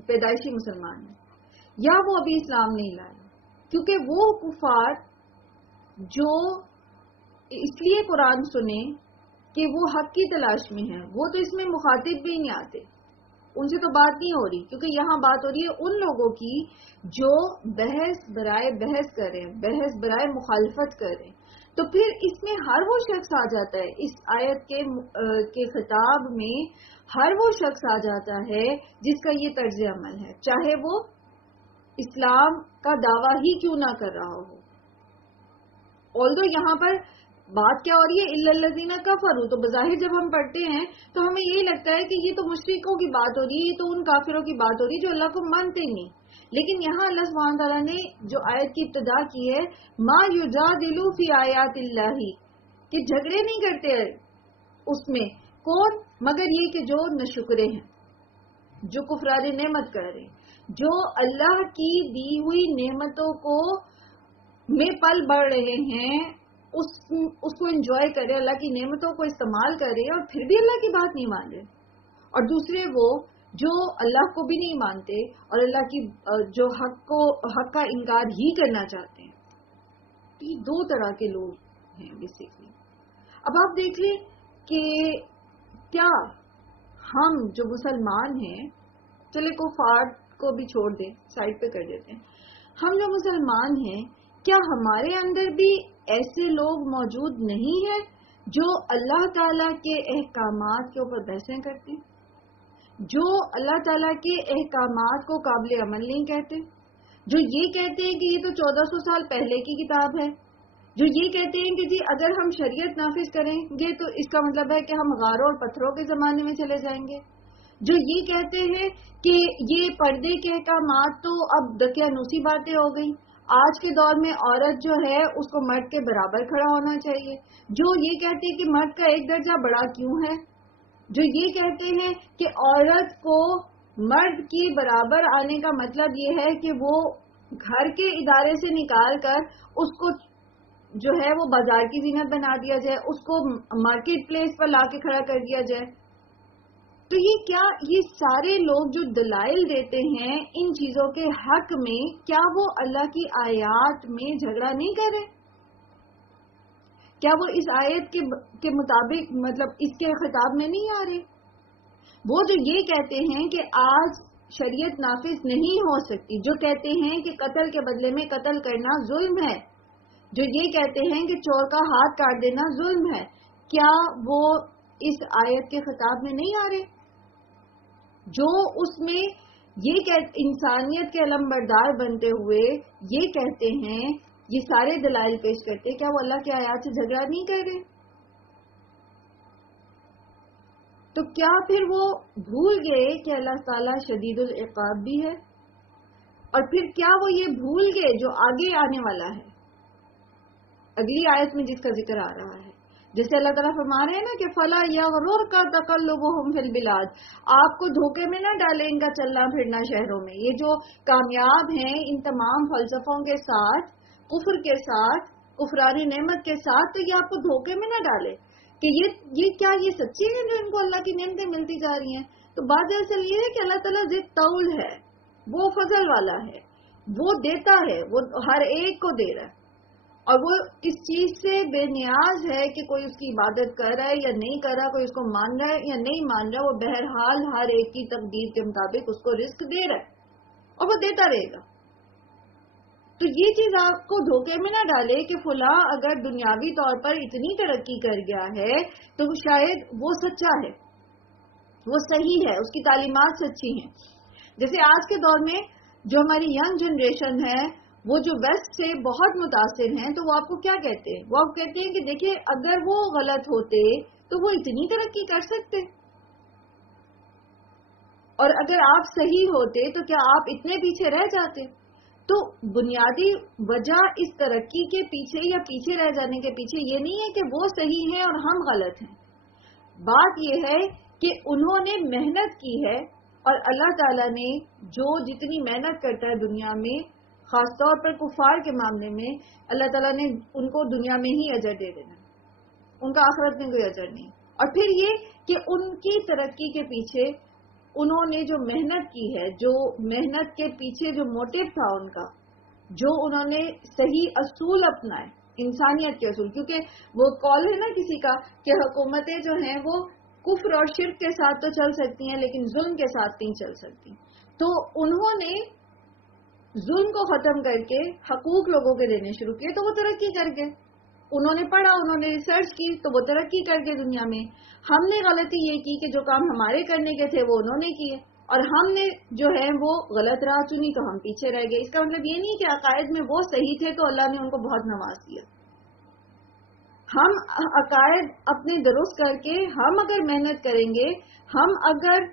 پیدائشی مسلمان ہے، یا وہ ابھی اسلام نہیں لایا، کیونکہ وہ کفار جو اس لیے قرآن سنے کہ وہ حق کی تلاش میں ہیں، وہ تو اس میں مخاطب بھی نہیں آتے، ان سے تو بات نہیں ہو رہی، کیونکہ یہاں بات ہو رہی ہے ان لوگوں کی جو بحث برائے بحث کر رہے ہیں، بحث برائے مخالفت کر رہے ہیں۔ تو پھر اس میں ہر وہ شخص آ جاتا ہے، اس آیت کے خطاب میں ہر وہ شخص آ جاتا ہے جس کا یہ طرز عمل ہے، چاہے وہ اسلام کا دعویٰ ہی کیوں نہ کر رہا ہو۔ although یہاں پر بات کیا ہو رہی ہے الا الذین کفروا، تو بظاہر جب ہم پڑھتے ہیں تو ہمیں یہی لگتا ہے کہ یہ تو مشرکوں کی بات ہو رہی ہے، یہ تو ان کافروں کی بات ہو رہی ہے جو اللہ کو مانتے ہی نہیں۔ لیکن یہاں اللہ سبحانہ تعالیٰ نے جو آیت کی ابتدا کی ہے، ما یجادل فی آیات اللہ، کہ جھگڑے نہیں کرتے اس میں کون، مگر یہ کہ جو ناشکرے ہیں، جو کفران نعمت کر رہے ہیں، جو اللہ کی دی ہوئی نعمتوں کو میں پل بڑھ رہے ہیں، اس کو انجوائے کرے، اللہ کی نعمتوں کو استعمال کرے اور پھر بھی اللہ کی بات نہیں مان رہے، اور دوسرے وہ جو اللہ کو بھی نہیں مانتے اور اللہ کی جو حق کا انکار ہی کرنا چاہتے ہیں۔ تو یہ دو طرح کے لوگ ہیں بیسیکلی۔ اب آپ دیکھ لیں کہ کیا ہم جو مسلمان ہیں، چلے کفار کو بھی چھوڑ دیں، سائڈ پہ کر دیتے ہیں، ہم جو مسلمان ہیں کیا ہمارے اندر بھی ایسے لوگ موجود نہیں ہیں جو اللہ تعالیٰ کے احکامات کے اوپر بحثیں کرتے ہیں، جو اللہ تعالیٰ کے احکامات کو قابل عمل نہیں کہتے، جو یہ کہتے ہیں کہ یہ تو 1400 سال پہلے کی کتاب ہے، جو یہ کہتے ہیں کہ جی اگر ہم شریعت نافذ کریں گے تو اس کا مطلب ہے کہ ہم غاروں اور پتھروں کے زمانے میں چلے جائیں گے، جو یہ کہتے ہیں کہ یہ پردے کے احکامات تو اب دقیانوسی باتیں ہو گئی، آج کے دور میں عورت جو ہے اس کو مرد کے برابر کھڑا ہونا چاہیے، جو یہ کہتے ہیں کہ مرد کا ایک درجہ بڑا کیوں ہے، جو یہ کہتے ہیں کہ عورت کو مرد کی برابر آنے کا مطلب یہ ہے کہ وہ گھر کے ادارے سے نکال کر اس کو جو ہے وہ بازار کی زینت بنا دیا جائے، اس کو مارکیٹ پلیس پر لا کے کھڑا کر دیا جائے۔ تو یہ سارے لوگ جو دلائل دیتے ہیں ان چیزوں کے حق میں، کیا وہ اللہ کی آیات میں جھگڑا نہیں کر رہے؟ کیا وہ اس آیت کے مطابق مطلب اس کے خطاب میں نہیں آ رہے؟ وہ جو یہ کہتے ہیں کہ آج شریعت نافذ نہیں ہو سکتی، جو کہتے ہیں کہ قتل کے بدلے میں قتل کرنا ظلم ہے، جو یہ کہتے ہیں کہ چور کا ہاتھ کاٹ دینا ظلم ہے، کیا وہ اس آیت کے خطاب میں نہیں آ رہے؟ جو اس میں یہ انسانیت کے علمبردار بنتے ہوئے یہ کہتے ہیں، یہ سارے دلائل پیش کرتے، کیا وہ اللہ کی آیات سے جھگڑا نہیں کر رہے؟ تو کیا پھر وہ بھول گئے کہ اللہ تعالیٰ شدید العقاب بھی ہے؟ اور پھر کیا وہ یہ بھول گئے جو آگے آنے والا ہے، اگلی آیت میں جس کا ذکر آ رہا ہے، جیسے اللہ تعالیٰ فرما رہے ہیں نا کہ فَلَا يَغْرُرْكَ تَقَلُّبُهُمْ فِي الْبِلَادِ، آپ کو دھوکے میں نہ ڈالیں ان کا چلنا پھرنا شہروں میں۔ یہ جو کامیاب ہیں ان تمام فلسفوں کے ساتھ، کفر کے ساتھ، کفران نعمت کے ساتھ، تو یہ آپ کو دھوکے میں نہ ڈالے کہ یہ سچی ہیں جو ان کو اللہ کی نعمتیں ملتی جا رہی ہیں۔ تو بات دراصل یہ ہے کہ اللہ تعالیٰ ذی طول ہے، وہ فضل والا ہے، وہ دیتا ہے، وہ ہر ایک کو دے رہا ہے، اور وہ اس چیز سے بے نیاز ہے کہ کوئی اس کی عبادت کر رہا ہے یا نہیں کر رہا، کوئی اس کو مان رہا ہے یا نہیں مان رہا، وہ بہرحال ہر ایک کی تقدیر کے مطابق اس کو رزق دے رہا ہے اور وہ دیتا رہے گا۔ تو یہ چیز آپ کو دھوکے میں نہ ڈالے کہ فلاں اگر دنیاوی طور پر اتنی ترقی کر گیا ہے تو شاید وہ سچا ہے، وہ صحیح ہے، اس کی تعلیمات سچی ہیں۔ جیسے آج کے دور میں جو ہماری ینگ جنریشن ہے، وہ جو ویسٹ سے بہت متاثر ہیں، تو وہ آپ کو کیا کہتے ہیں؟ وہ آپ کہتے ہیں کہ دیکھیں اگر وہ غلط ہوتے تو وہ اتنی ترقی کر سکتے، اور اگر آپ صحیح ہوتے تو کیا آپ اتنے پیچھے رہ جاتے؟ تو بنیادی وجہ اس ترقی کے پیچھے یا پیچھے رہ جانے کے پیچھے یہ نہیں ہے کہ وہ صحیح ہیں اور ہم غلط ہیں. بات یہ ہے کہ انہوں نے محنت کی ہے، اور اللہ تعالیٰ نے جو جتنی محنت کرتا ہے دنیا میں، خاص طور پر کفار کے معاملے میں، اللہ تعالیٰ نے ان کو دنیا میں ہی اجر دے دینا، ان کا آخرت میں کوئی اجر نہیں. اور پھر یہ کہ ان کی ترقی کے پیچھے انہوں نے جو محنت کی ہے، جو محنت کے پیچھے جو موٹیو تھا ان کا، جو انہوں نے صحیح اصول اپنائے، انسانیت کے اصول. کیونکہ وہ قول ہے نا کسی کا کہ حکومتیں جو ہیں وہ کفر اور شرک کے ساتھ تو چل سکتی ہیں لیکن ظلم کے ساتھ نہیں چل سکتی. تو انہوں نے ظلم کو ختم کر کے حقوق لوگوں کے دینے شروع کیے تو وہ ترقی کر گئے. انہوں نے پڑھا، انہوں نے ریسرچ کی تو وہ ترقی کر گئے دنیا میں. ہم نے غلطی یہ کی کہ جو کام ہمارے کرنے کے تھے وہ انہوں نے کیے، اور ہم نے جو ہے وہ غلط راہ چنی تو ہم پیچھے رہ گئے. اس کا مطلب یہ نہیں کہ عقائد میں وہ صحیح تھے تو اللہ نے ان کو بہت نواز دیا. ہم عقائد اپنے درست کر کے ہم اگر محنت کریں گے، ہم اگر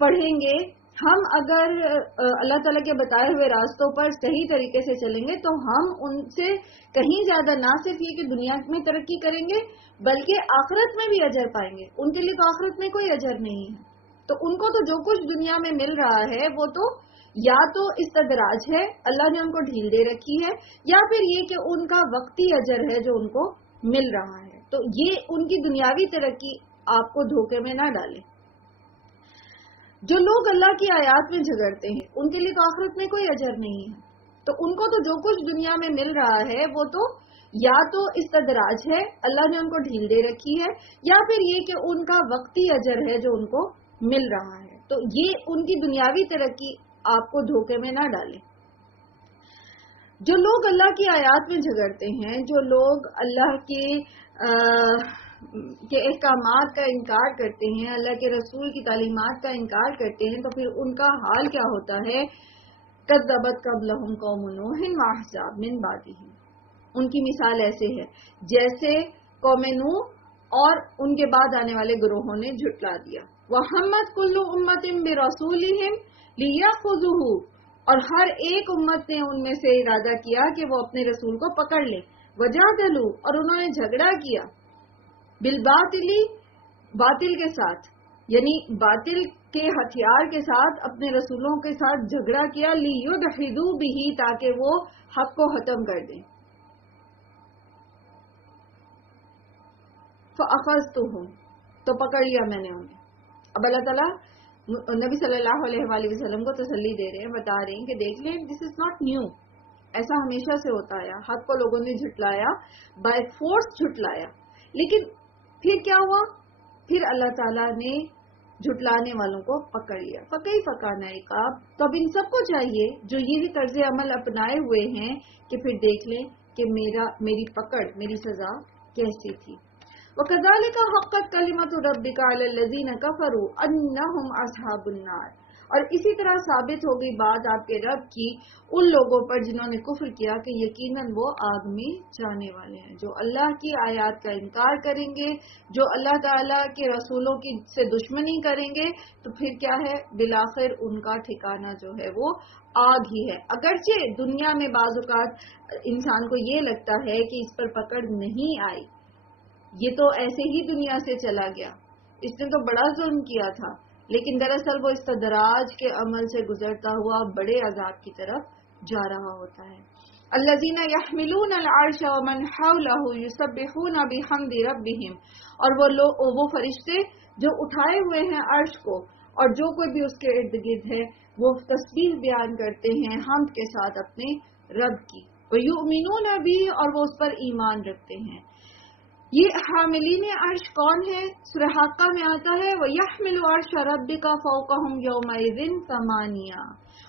پڑھیں گے، ہم اگر اللہ تعالیٰ کے بتائے ہوئے راستوں پر صحیح طریقے سے چلیں گے تو ہم ان سے کہیں زیادہ نہ صرف یہ کہ دنیا میں ترقی کریں گے بلکہ آخرت میں بھی اجر پائیں گے. ان کے لیے تو آخرت میں کوئی اجر نہیں ہے. تو ان کو تو جو کچھ دنیا میں مل رہا ہے وہ تو یا تو استدراج ہے، اللہ نے ان کو ڈھیل دے رکھی ہے، یا پھر یہ کہ ان کا وقتی اجر ہے جو ان کو مل رہا ہے. تو یہ ان کی دنیاوی ترقی آپ کو دھوکے میں نہ ڈالے. جو لوگ اللہ کی آیات میں جھگڑتے ہیں ان کے لیے تو آخرت میں کوئی اجر نہیں ہے. تو ان کو تو جو کچھ دنیا میں مل رہا ہے وہ تو یا تو استدراج ہے، اللہ نے ان کو ڈھیل دے رکھی ہے، یا پھر یہ کہ ان کا وقتی اجر ہے جو ان کو مل رہا ہے. تو یہ ان کی دنیاوی ترقی آپ کو دھوکے میں نہ ڈالے. جو لوگ اللہ کی آیات میں جھگڑتے ہیں، جو لوگ اللہ کے احکامات کا انکار کرتے ہیں، اللہ کے رسول کی تعلیمات کا انکار کرتے ہیں، تو پھر ان کا حال کیا ہوتا ہے؟ کذبت قبلہم قوم نوح واحزاب من بعدہم. ان کی مثال ایسے ہے جیسے قوم نوح اور ان کے بعد آنے والے گروہوں نے جھٹلا دیا. وَحَمَّتْ كُلُّ أُمَّةٍ بِرَسُولِهِمْ لِيَأْخُذُوهُ، اور ہر ایک امت نے ان میں سے ارادہ کیا کہ وہ اپنے رسول کو پکڑ لیں. وَجَادَلُوا، اور انہوں نے جھگڑا کیا، بالباطل، باطل کے ساتھ، یعنی باطل کے ہتھیار کے ساتھ اپنے رسولوں کے ساتھ جھگڑا کیا، لِيُدْحِضُوا بِهِ، تاکہ وہ حق کو ختم کر دیں. فَأَخَذْتُهُمْ، تو پکڑ لیا میں نے انہیں. اب اللہ تعالیٰ نبی صلی اللہ علیہ وآلہ وسلم کو تسلی دے رہے ہیں، بتا رہے ہیں کہ دیکھ لیں دس از ناٹ نیو، ایسا ہمیشہ سے ہوتا ہے. حق کو لوگوں نے جھٹلایا، بائی فورس جھٹلایا. لیکن پھر کیا ہوا؟ پھر اللہ تعالیٰ نے جھٹلانے والوں کو پکڑ لیا. فَكَيْفَ كَانَ عِقَابِ، تو اب ان سب کو چاہیے جو یہ طرز عمل اپنائے ہوئے ہیں کہ پھر دیکھ لیں کہ میری پکڑ، میری سزا کیسی تھی. وَكَذَلِكَ حَقَّتْ كَلِمَةُ رَبِّكَ عَلَى الَّذِينَ كَفَرُوا أَنَّهُمْ أَصْحَابُ النَّارِ، اور اسی طرح ثابت ہو گئی بات آپ کے رب کی ان لوگوں پر جنہوں نے کفر کیا کہ یقیناً وہ آگ میں جانے والے ہیں. جو اللہ کی آیات کا انکار کریں گے، جو اللہ تعالیٰ کے رسولوں کی سے دشمنی کریں گے، تو پھر کیا ہے؟ بالآخر ان کا ٹھکانہ جو ہے وہ آگ ہی ہے. اگرچہ دنیا میں بعض اوقات انسان کو یہ لگتا ہے کہ اس پر پکڑ نہیں آئی، یہ تو ایسے ہی دنیا سے چلا گیا، اس نے تو بڑا ظلم کیا تھا، لیکن دراصل وہ استدراج کے عمل سے گزرتا ہوا بڑے عذاب کی طرف جا رہا ہوتا ہے. الذین یحملون العرش ومن حولہ یسبحون بحمد ربہم، اور وہ فرشتے جو اٹھائے ہوئے ہیں عرش کو اور جو کوئی بھی اس کے ارد گرد ہے وہ تسبیح بیان کرتے ہیں حمد کے ساتھ اپنے رب کی. ویؤمنون بہ، اور وہ اس پر ایمان رکھتے ہیں. یہ حاملین عرش کون ہے؟ سورہ حاقہ میں آتا ہے وَيَحْمِلُ عَرْشَ رَبِّكَ فَوْقَهُمْ يَوْمَئِذٍ ثَمَانِيَةٌ،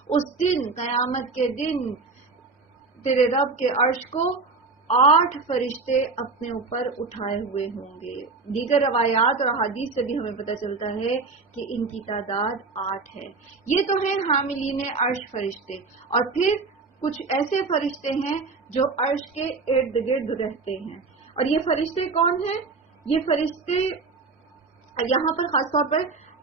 اس دن قیامت کے دن تیرے رب کے عرش کو 8 فرشتے اپنے اوپر اٹھائے ہوئے ہوں گے. دیگر روایات اور احادیث سے بھی ہمیں پتہ چلتا ہے کہ ان کی تعداد 8 ہے. یہ تو ہیں حاملین عرش فرشتے، اور پھر کچھ ایسے فرشتے ہیں جو عرش کے ارد گرد رہتے ہیں. اور یہ فرشتے کون ہیں؟ یہ فرشتے یہاں پر خاص طور پر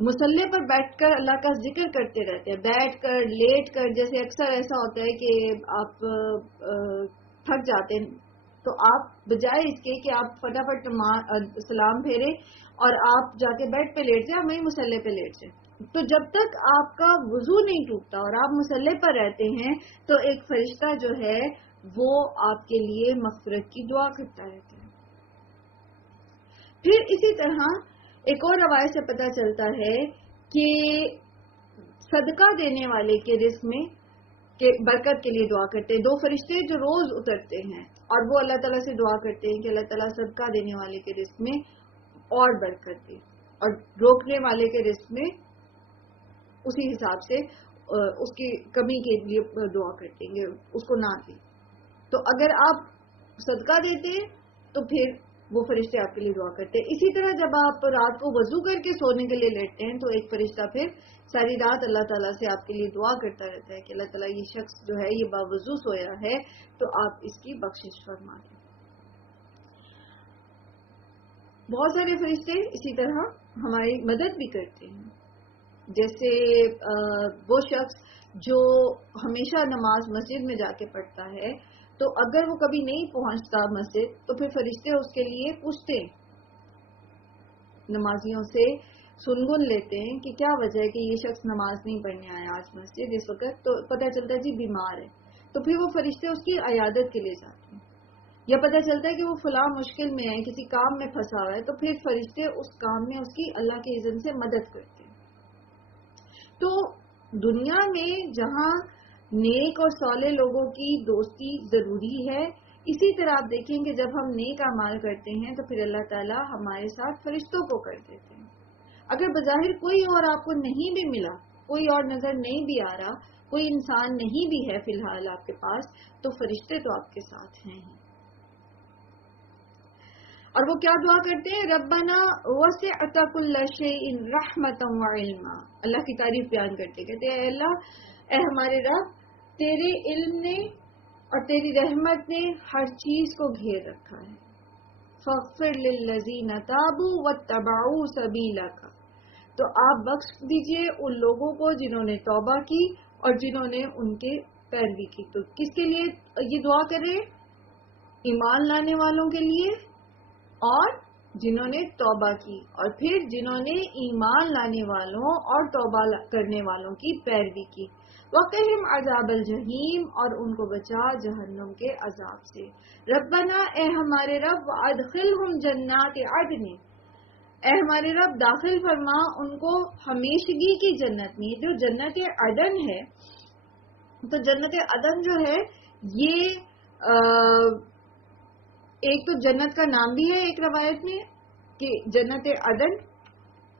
مصلی پر بیٹھ کر اللہ کا ذکر کرتے رہتے ہیں، بیٹھ کر لیٹ کر، جیسے اکثر ایسا ہوتا ہے کہ آپ تھک جاتے ہیں تو آپ بجائے اس کے کہ آپ فٹافٹ سلام پھیرے اور آپ جا کے بیڈ پہ لیٹ جائیں، وہیں مصلی پہ لیٹ جائیں. تو جب تک آپ کا وضو نہیں ٹوٹتا اور آپ مصلی پر رہتے ہیں تو ایک فرشتہ جو ہے وہ آپ کے لیے مغفرت کی دعا کرتا رہتا ہے. پھر اسی طرح ایک اور روایت سے پتہ چلتا ہے کہ صدقہ دینے والے کے رزق میں کہ برکت کے لیے دعا کرتے ہیں. 2 فرشتے جو روز اترتے ہیں اور وہ اللہ تعالیٰ سے دعا کرتے ہیں کہ اللہ تعالیٰ صدقہ دینے والے کے رزق میں اور برکت دے اور روکنے والے کے رزق میں اسی حساب سے اس کی کمی کے لیے دعا کرتے ہیں اس کو نہ دے. تو اگر آپ صدقہ دیتے ہیں تو پھر وہ فرشتے آپ کے لیے دعا کرتے ہیں. اسی طرح جب آپ رات کو وضو کر کے سونے کے لیے لیٹتے ہیں تو ایک فرشتہ پھر ساری رات اللہ تعالیٰ سے آپ کے لیے دعا کرتا رہتا ہے کہ اللہ تعالیٰ یہ شخص جو ہے یہ باوضو سویا ہے تو آپ اس کی بخشش فرما دیں. بہت سارے فرشتے اسی طرح ہماری مدد بھی کرتے ہیں. جیسے وہ شخص جو ہمیشہ نماز مسجد میں جا کے پڑھتا ہے تو اگر وہ کبھی نہیں پہنچتا مسجد تو پھر فرشتے اس کے لیے پوچھتے ہیں، نمازیوں سے سنگن لیتے ہیں کہ کیا وجہ ہے کہ یہ شخص نماز نہیں پڑھنے آیا آج مسجد اس وقت. تو پتہ چلتا ہے جی بیمار ہے. تو پھر وہ فرشتے اس کی عیادت کے لیے جاتے ہیں. یا پتہ چلتا ہے کہ وہ فلاں مشکل میں ہے، کسی کام میں پھنسا ہوا ہے، تو پھر فرشتے اس کام میں اس کی اللہ کے اذن سے مدد کرتے ہیں. تو دنیا میں جہاں نیک اور صالح لوگوں کی دوستی ضروری ہے، اسی طرح آپ دیکھیں کہ جب ہم نیک اعمال کرتے ہیں تو پھر اللہ تعالیٰ ہمارے ساتھ فرشتوں کو کر دیتے ہیں. اگر بظاہر کوئی اور آپ کو نہیں بھی ملا، کوئی اور نظر نہیں بھی آ رہا، کوئی انسان نہیں بھی ہے فی الحال آپ کے پاس، تو فرشتے تو آپ کے ساتھ ہیں ہی. اور وہ کیا دعا کرتے ہیں؟ ربنا وسعت كل شيء رحمتا وعلما. اللہ کی تعریف بیان کرتے کہتے ہیں اے اللہ، اے ہمارے رب، تیرے علم نے اور تیری رحمت نے ہر چیز کو گھیر رکھا ہے. فاغفر للذین تابوا واتبعوا سبیلک. تو آپ بخش دیجئے ان لوگوں کو جنہوں نے توبہ کی اور جنہوں نے ان کے پیروی کی. تو کس کے لیے یہ دعا کر رہے ہیں؟ ایمان لانے والوں کے لیے اور جنہوں نے توبہ کی، اور پھر جنہوں نے ایمان لانے والوں اور توبہ کرنے والوں کی پیروی کی. وقہم عذاب الجحیم، اور ان کو بچا جہنم کے عذاب سے. ربنا، اے ہمارے رب، وادخلہم جنات عدن، اے ہمارے رب داخل فرما ان کو ہمیشگی کی جنت میں. جو جنت عدن ہے، تو جنت عدن جو ہے یہ ایک تو جنت کا نام بھی ہے ایک روایت میں کہ جنت عدن،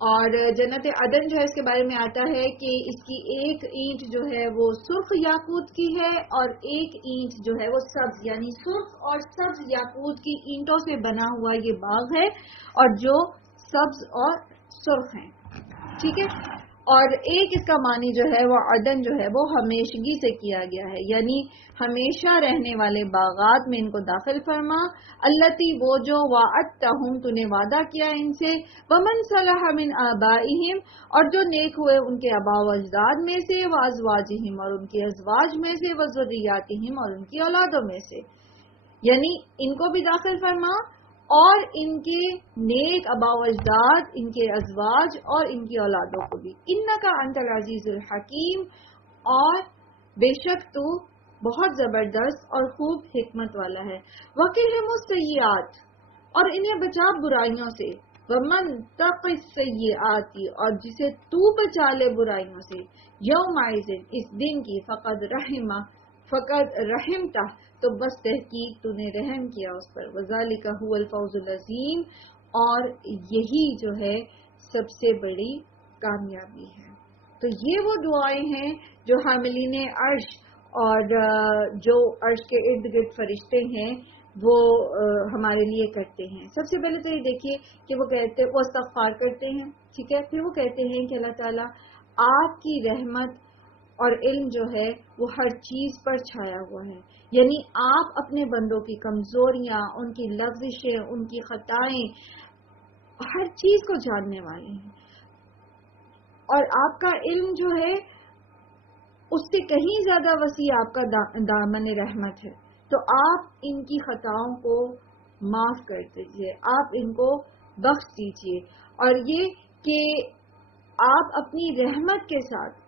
اور جنت عدن جو ہے اس کے بارے میں آتا ہے کہ اس کی ایک اینٹ جو ہے وہ سرخ یاقوت کی ہے اور ایک اینٹ جو ہے وہ سبز، یعنی سرخ اور سبز یاقوت کی اینٹوں سے بنا ہوا یہ باغ ہے، اور جو سبز اور سرخ ہیں. ٹھیک ہے. اور ایک اس کا معنی جو ہے وہ عدن جو ہے وہ ہمیشگی سے کیا گیا ہے، یعنی ہمیشہ رہنے والے باغات میں ان کو داخل فرما. التی، وہ جو وعدتہم، تو نے وعدہ کیا ان سے، ومن صلح من آبائہم، اور جو نیک ہوئے ان کے آباء و اجداد میں سے، وازواجہم، اور ان کی ازواج میں سے، وذریاتہم، اور ان کی اولادوں میں سے. یعنی ان کو بھی داخل فرما اور ان کے نیک آباء و اجداد، ان کے ازواج اور ان کی اولادوں کو بھی. انکا انت العزیز الحکیم، اور بے شک تو بہت زبردست اور خوب حکمت والا ہے. وقہم السیئات، اور انہیں بچا برائیوں سے. ومن تق السیئات، اور جسے تو بچا لے برائیوں سے. یومئذ، اس دن کی، فقد رحمتہ، تو بس تحقیق تو نے رحم کیا اس پر. وذالک هو الفوز العظیم، اور یہی جو ہے سب سے بڑی کامیابی ہے. تو یہ وہ دعائیں ہیں جو حاملین عرش اور جو عرش کے ارد گرد فرشتے ہیں وہ ہمارے لیے کرتے ہیں. سب سے پہلے تو یہ دیکھیے کہ وہ استغفار کرتے ہیں. ٹھیک ہے. پھر وہ کہتے ہیں کہ اللہ تعالیٰ آپ کی رحمت اور علم جو ہے وہ ہر چیز پر چھایا ہوا ہے، یعنی آپ اپنے بندوں کی کمزوریاں، ان کی لغزشیں، ان کی خطائیں، ہر چیز کو جاننے والے ہیں. اور آپ کا علم جو ہے اس سے کہیں زیادہ وسیع آپ کا دامن رحمت ہے. تو آپ ان کی خطاؤں کو معاف کر دیجیے، آپ ان کو بخش دیجیے. اور یہ کہ آپ اپنی رحمت کے ساتھ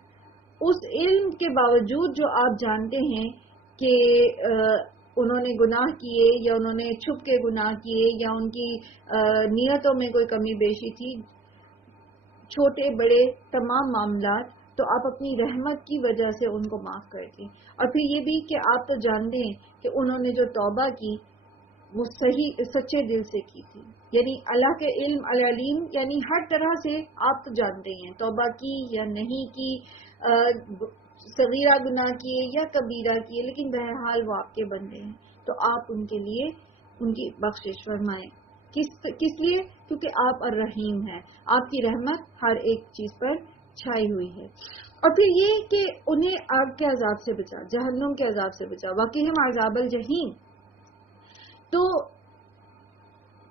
اس علم کے باوجود جو آپ جانتے ہیں کہ انہوں نے گناہ کیے یا انہوں نے چھپ کے گناہ کیے یا ان کی نیتوں میں کوئی کمی بیشی تھی، چھوٹے بڑے تمام معاملات، تو آپ اپنی رحمت کی وجہ سے ان کو معاف کر دیں. اور پھر یہ بھی کہ آپ تو جانتے ہیں کہ انہوں نے جو توبہ کی وہ صحیح سچے دل سے کی تھی. یعنی اللہ کے علم العلیم، یعنی ہر طرح سے آپ تو جانتے ہیں توبہ کی یا نہیں کی، صغیرہ گناہ کیے یا کبیرہ کیے، لیکن بہرحال وہ آپ کے بندے ہیں. تو آپ ان کے لیے ان کی بخشش فرمائیں. کس لیے؟ کیونکہ آپ الرحیم ہیں، آپ کی رحمت ہر ایک چیز پر چھائی ہوئی ہے. اور پھر یہ کہ انہیں آگ کے عذاب سے بچا، جہنم کے عذاب سے بچا. وقیہم عذاب الجحیم. تو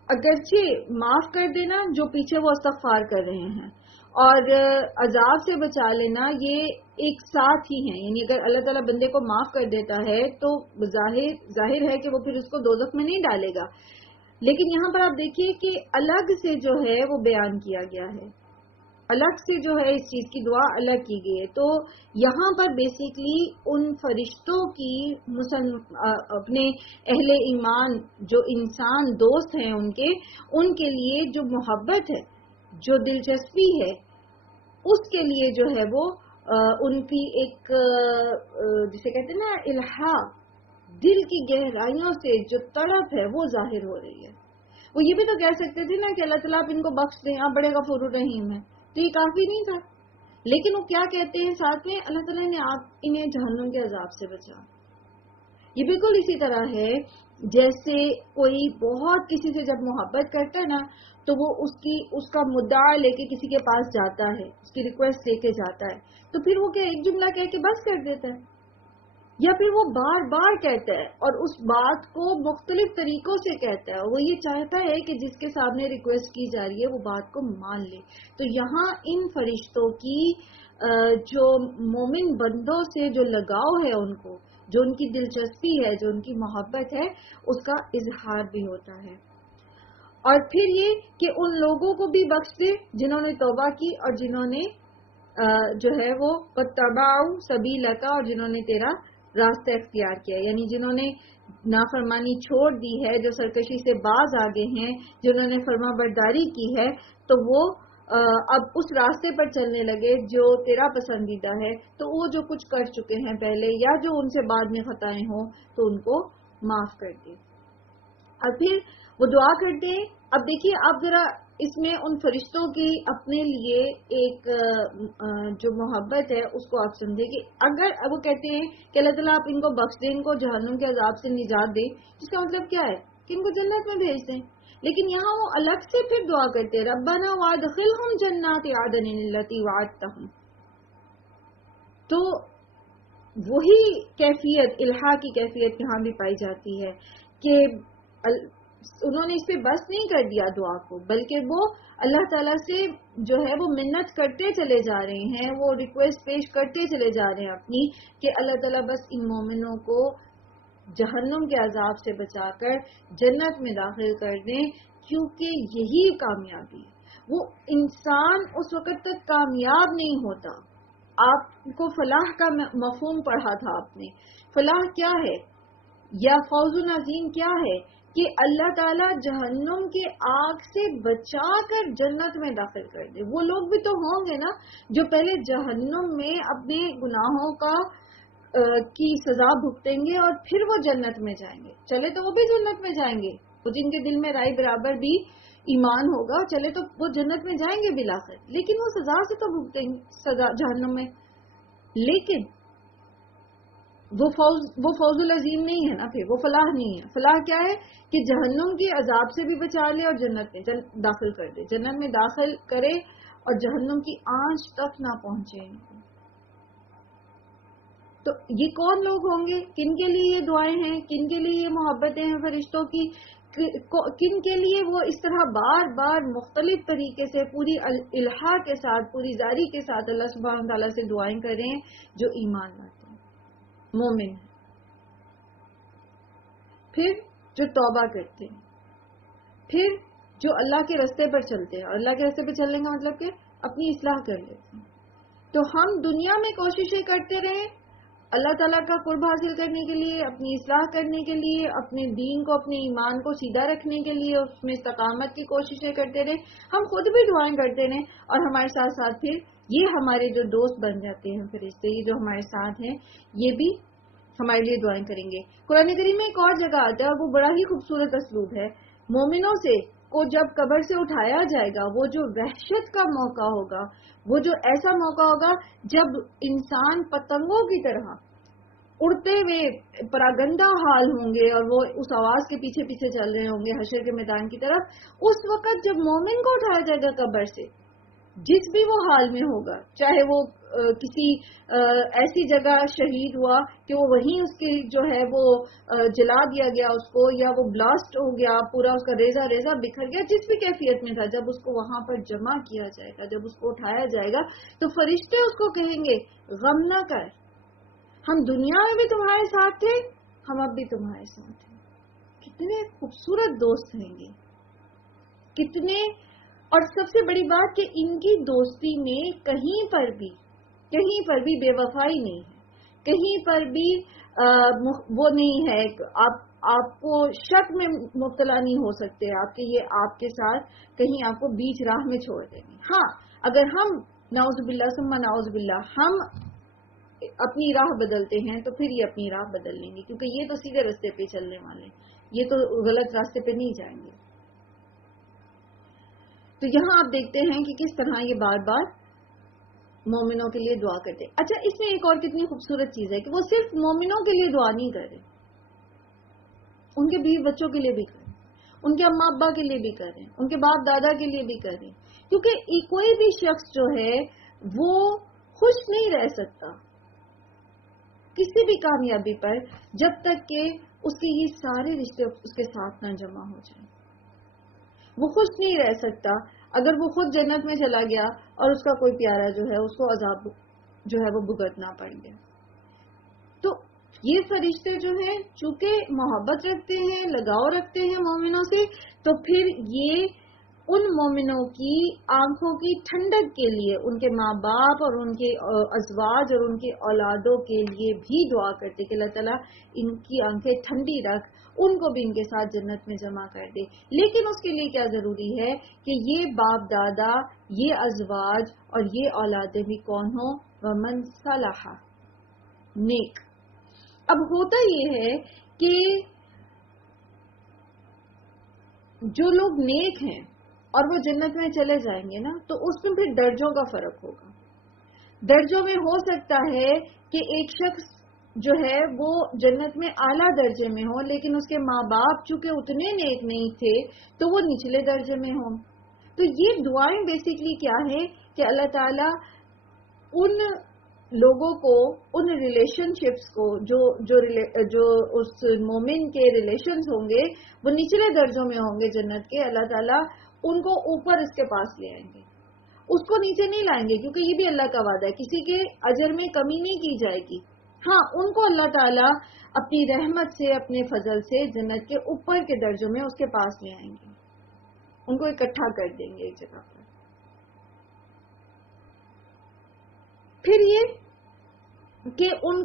اگرچہ معاف کر دینا جو پیچھے وہ استغفار کر رہے ہیں، اور عذاب سے بچا لینا یہ ایک ساتھ ہی ہیں. یعنی اگر اللہ تعالیٰ بندے کو معاف کر دیتا ہے تو ظاہر ہے کہ وہ پھر اس کو دوزخ میں نہیں ڈالے گا. لیکن یہاں پر آپ دیکھیے کہ الگ سے جو ہے وہ بیان کیا گیا ہے، الگ سے جو ہے اس چیز کی دعا الگ کی گئی ہے. تو یہاں پر بیسیکلی ان فرشتوں کی اپنے اہل ایمان جو انسان دوست ہیں ان کے لیے جو محبت ہے، جو دلچسپی ہے، اس کے لیے جو ہے وہ ان کی ایک جسے کہتے ہیں نا الہا، دل کی گہرائیوں سے جو تڑپ ہے وہ ظاہر ہو رہی ہے. وہ یہ بھی تو کہہ سکتے تھے نا کہ اللہ تعالیٰ آپ ان کو بخش دیں، آپ بڑے غفور الرحیم ہیں، تو یہ کافی نہیں تھا. لیکن وہ کیا کہتے ہیں ساتھ میں، اللہ تعالیٰ نے آپ انہیں جہنم کے عذاب سے بچا. یہ بالکل اسی طرح ہے جیسے کوئی بہت کسی سے جب محبت کرتا ہے نا تو وہ اس کا مدعا لے کے کسی کے پاس جاتا ہے، اس کی ریکویسٹ لے کے جاتا ہے، تو پھر وہ کیا ایک جملہ کہہ کے بس کر دیتا ہے، یا پھر وہ بار بار کہتا ہے اور اس بات کو مختلف طریقوں سے کہتا ہے. وہ یہ چاہتا ہے کہ جس کے سامنے ریکویسٹ کی جا رہی ہے وہ بات کو مان لے. تو یہاں ان فرشتوں کی جو مومن بندوں سے جو لگاؤ ہے، ان کو جو ان کی دلچسپی ہے، جو ان کی محبت ہے، اس کا اظہار بھی ہوتا ہے. اور پھر یہ کہ ان لوگوں کو بھی بخش دے جنہوں نے توبہ کی اور جنہوں نے جو ہے وہ وَاتَّبَعُوا سَبِيلَكَ، اور جنہوں نے تیرا راستہ اختیار کیا، یعنی جنہوں نے نافرمانی چھوڑ دی ہے، جو سرکشی سے باز آگے ہیں، جنہوں نے فرما برداری کی ہے، تو وہ اب اس راستے پر چلنے لگے جو تیرا پسندیدہ ہے. تو وہ جو کچھ کر چکے ہیں پہلے یا جو ان سے بعد میں خطائیں ہوں تو ان کو معاف کر دے. اور پھر وہ دعا کرتے ہیں. اب دیکھیے آپ ذرا اس میں ان فرشتوں کی اپنے لیے ایک جو محبت ہے اس کو آپ سمجھیں کہ اگر وہ کہتے ہیں کہ اللہ تعالیٰ آپ ان کو بخش دیں، ان کو جہنم کے عذاب سے نجات دیں، جس کا مطلب کیا ہے کہ ان کو جنت میں بھیج دیں. لیکن یہاں وہ الگ سے پھر دعا کرتے ہیں ربنا وادخلہم جنات عدن التی وعدتہم. تو وہی کیفیت الہا کی کیفیت یہاں بھی پائی جاتی ہے کہ انہوں نے اس پہ بس نہیں کر دیا دعا کو، بلکہ وہ اللہ تعالیٰ سے جو ہے وہ منت کرتے چلے جا رہے ہیں، وہ ریکویسٹ پیش کرتے چلے جا رہے ہیں اپنی، کہ اللہ تعالیٰ بس ان مومنوں کو جہنم کے عذاب سے بچا کر جنت میں داخل کر دیں، کیونکہ یہی کامیابی ہے. وہ انسان اس وقت تک کامیاب نہیں ہوتا. آپ کو فلاح کا مفہوم پڑھا تھا آپ نے. فلاح کیا ہے یا فوز عظیم کیا ہے؟ کہ اللہ تعالیٰ جہنم کے آگ سے بچا کر جنت میں داخل کر دے. وہ لوگ بھی تو ہوں گے نا جو پہلے جہنم میں اپنے گناہوں کی سزا بھگتیں گے اور پھر وہ جنت میں جائیں گے. چلے تو وہ بھی جنت میں جائیں گے، وہ جن کے دل میں رائے برابر بھی ایمان ہوگا، چلے تو وہ جنت میں جائیں گے بلاخر، لیکن وہ سزا سے تو بھگتیں گے سزا جہنم میں. لیکن وہ فوز العظیم نہیں ہے نا، پھر وہ فلاح نہیں ہے. فلاح کیا ہے کہ جہنم کے عذاب سے بھی بچا لے اور جنت میں داخل کر دے، جنت میں داخل کرے اور جہنم کی آنچ تک نہ پہنچے. تو یہ کون لوگ ہوں گے، کن کے لیے یہ دعائیں ہیں، کن کے لیے یہ محبتیں ہیں فرشتوں کی؟ کن کے لیے وہ اس طرح بار بار مختلف طریقے سے پوری الہا کے ساتھ، پوری زاری کے ساتھ اللہ سبحانہ تعالیٰ سے دعائیں کریں، جو ایمان لاتے ہیں، مومن ہیں، پھر جو توبہ کرتے ہیں، پھر جو اللہ کے راستے پر چلتے ہیں. اور اللہ کے راستے پر چلنے کا مطلب کہ اپنی اصلاح کر لیتے ہیں. تو ہم دنیا میں کوششیں کرتے رہیں اللہ تعالیٰ کا قرب حاصل کرنے کے لیے، اپنی اصلاح کرنے کے لیے، اپنے دین کو، اپنے ایمان کو سیدھا رکھنے کے لیے، اس میں استقامت کی کوششیں کرتے رہیں. ہم خود بھی دعائیں کرتے رہیں اور ہمارے ساتھ ساتھ پھر یہ ہمارے جو دوست بن جاتے ہیں فرشتے، یہ جو ہمارے ساتھ ہیں، یہ بھی ہمارے لیے دعائیں کریں گے. قرآن کریم میں ایک اور جگہ آتا ہے اور وہ بڑا ہی خوبصورت اسلوب ہے. مومنوں سے کو جب قبر سے اٹھایا جائے گا، وہ جو وحشت کا موقع ہوگا، وہ جو ایسا موقع ہوگا جب انسان پتنگوں کی طرح اڑتے ہوئے پراگندہ حال ہوں گے اور وہ اس آواز کے پیچھے پیچھے چل رہے ہوں گے حشر کے میدان کی طرف. اس وقت جب مومن کو اٹھایا جائے گا قبر سے، جس بھی وہ حال میں ہوگا، چاہے وہ کسی ایسی جگہ شہید ہوا کہ وہ وہیں اس کی جو ہے وہ جلا دیا گیا اس کو، یا وہ بلاسٹ ہو گیا، پورا اس کا ریزہ ریزہ بکھر گیا، جس بھی کیفیت میں تھا، جب اس کو وہاں پر جمع کیا جائے گا، جب اس کو اٹھایا جائے گا، تو فرشتے اس کو کہیں گے غم نہ کر، ہم دنیا میں بھی تمہارے ساتھ تھے، ہم اب بھی تمہارے ساتھ ہیں. کتنے خوبصورت دوست ہیں گے، کتنے. اور سب سے بڑی بات کہ ان کی دوستی میں کہیں پر بھی بے وفائی نہیں ہے، کہیں پر بھی وہ نہیں ہے. آپ کو شک میں مبتلا نہیں ہو سکتے آپ کہ یہ آپ کے ساتھ کہیں آپ کو بیچ راہ میں چھوڑ دیں گے. ہاں، اگر ہم نعوذ باللہ ثم نعوذ باللہ ہم اپنی راہ بدلتے ہیں تو پھر یہ اپنی راہ بدل لیں گے، کیونکہ یہ تو سیدھے راستے پہ چلنے والے ہیں، یہ تو غلط راستے پہ نہیں جائیں گے. تو یہاں آپ دیکھتے ہیں کہ کس طرح یہ بار بار مومنوں کے لیے دعا کرتے. اچھا، اس میں ایک اور کتنی خوبصورت چیز ہے کہ وہ صرف مومنوں کے لیے دعا نہیں کر رہے، ان کے بیوی بچوں کے لیے بھی کر رہے، ان کے اماں ابا کے لیے بھی کر رہے ہیں، ان کے باپ دادا کے لیے بھی کر رہے ہیں. کیونکہ کوئی بھی شخص جو ہے وہ خوش نہیں رہ سکتا کسی بھی کامیابی پر جب تک کہ اس کے یہ سارے رشتے اس کے ساتھ نہ جمع ہو جائیں. وہ خوش نہیں رہ سکتا اگر وہ خود جنت میں چلا گیا اور اس کا کوئی پیارا جو ہے اس کو عذاب جو ہے وہ بھگتنا پڑ گیا. تو یہ فرشتے جو ہیں چونکہ محبت رکھتے ہیں، لگاؤ رکھتے ہیں مومنوں سے، تو پھر یہ ان مومنوں کی آنکھوں کی ٹھنڈک کے لیے، ان کے ماں باپ اور ان کے ازواج اور ان کے اولادوں کے لیے بھی دعا کرتے کہ اللہ تعالیٰ ان کی آنکھیں ٹھنڈی رکھ، ان کو بھی ان کے ساتھ جنت میں جمع کر دے. لیکن اس کے لیے کیا ضروری ہے کہ یہ باپ دادا، یہ ازواج اور یہ اولادیں بھی کون ہوں؟ ومن صلح، نیک. اب ہوتا یہ ہے کہ جو لوگ نیک ہیں اور وہ جنت میں چلے جائیں گے نا، تو اس میں پھر درجوں کا فرق ہوگا. درجوں میں ہو سکتا ہے کہ ایک شخص جو ہے وہ جنت میں اعلیٰ درجے میں ہو، لیکن اس کے ماں باپ چونکہ اتنے نیک نہیں تھے تو وہ نچلے درجے میں ہوں. تو یہ دعائیں بیسیکلی کیا ہے کہ اللہ تعالیٰ ان لوگوں کو، ان ریلیشن شپس کو جو اس مومن کے ریلیشنز ہوں گے وہ نچلے درجوں میں ہوں گے جنت کے، اللہ تعالیٰ ان کو اوپر اس کے پاس لے آئیں گے، اس کو نیچے نہیں لائیں گے، کیونکہ یہ بھی اللہ کا وعدہ ہے، کسی کے اجر میں کمی نہیں کی جائے گی. ہاں، ان کو اللہ تعالیٰ اپنی رحمت سے، اپنے فضل سے جنت کے اوپر کے درجوں میں اس کے پاس لے آئیں گے، ان کو اکٹھا کر دیں گے ایک جگہ پر. پھر یہ کہ ان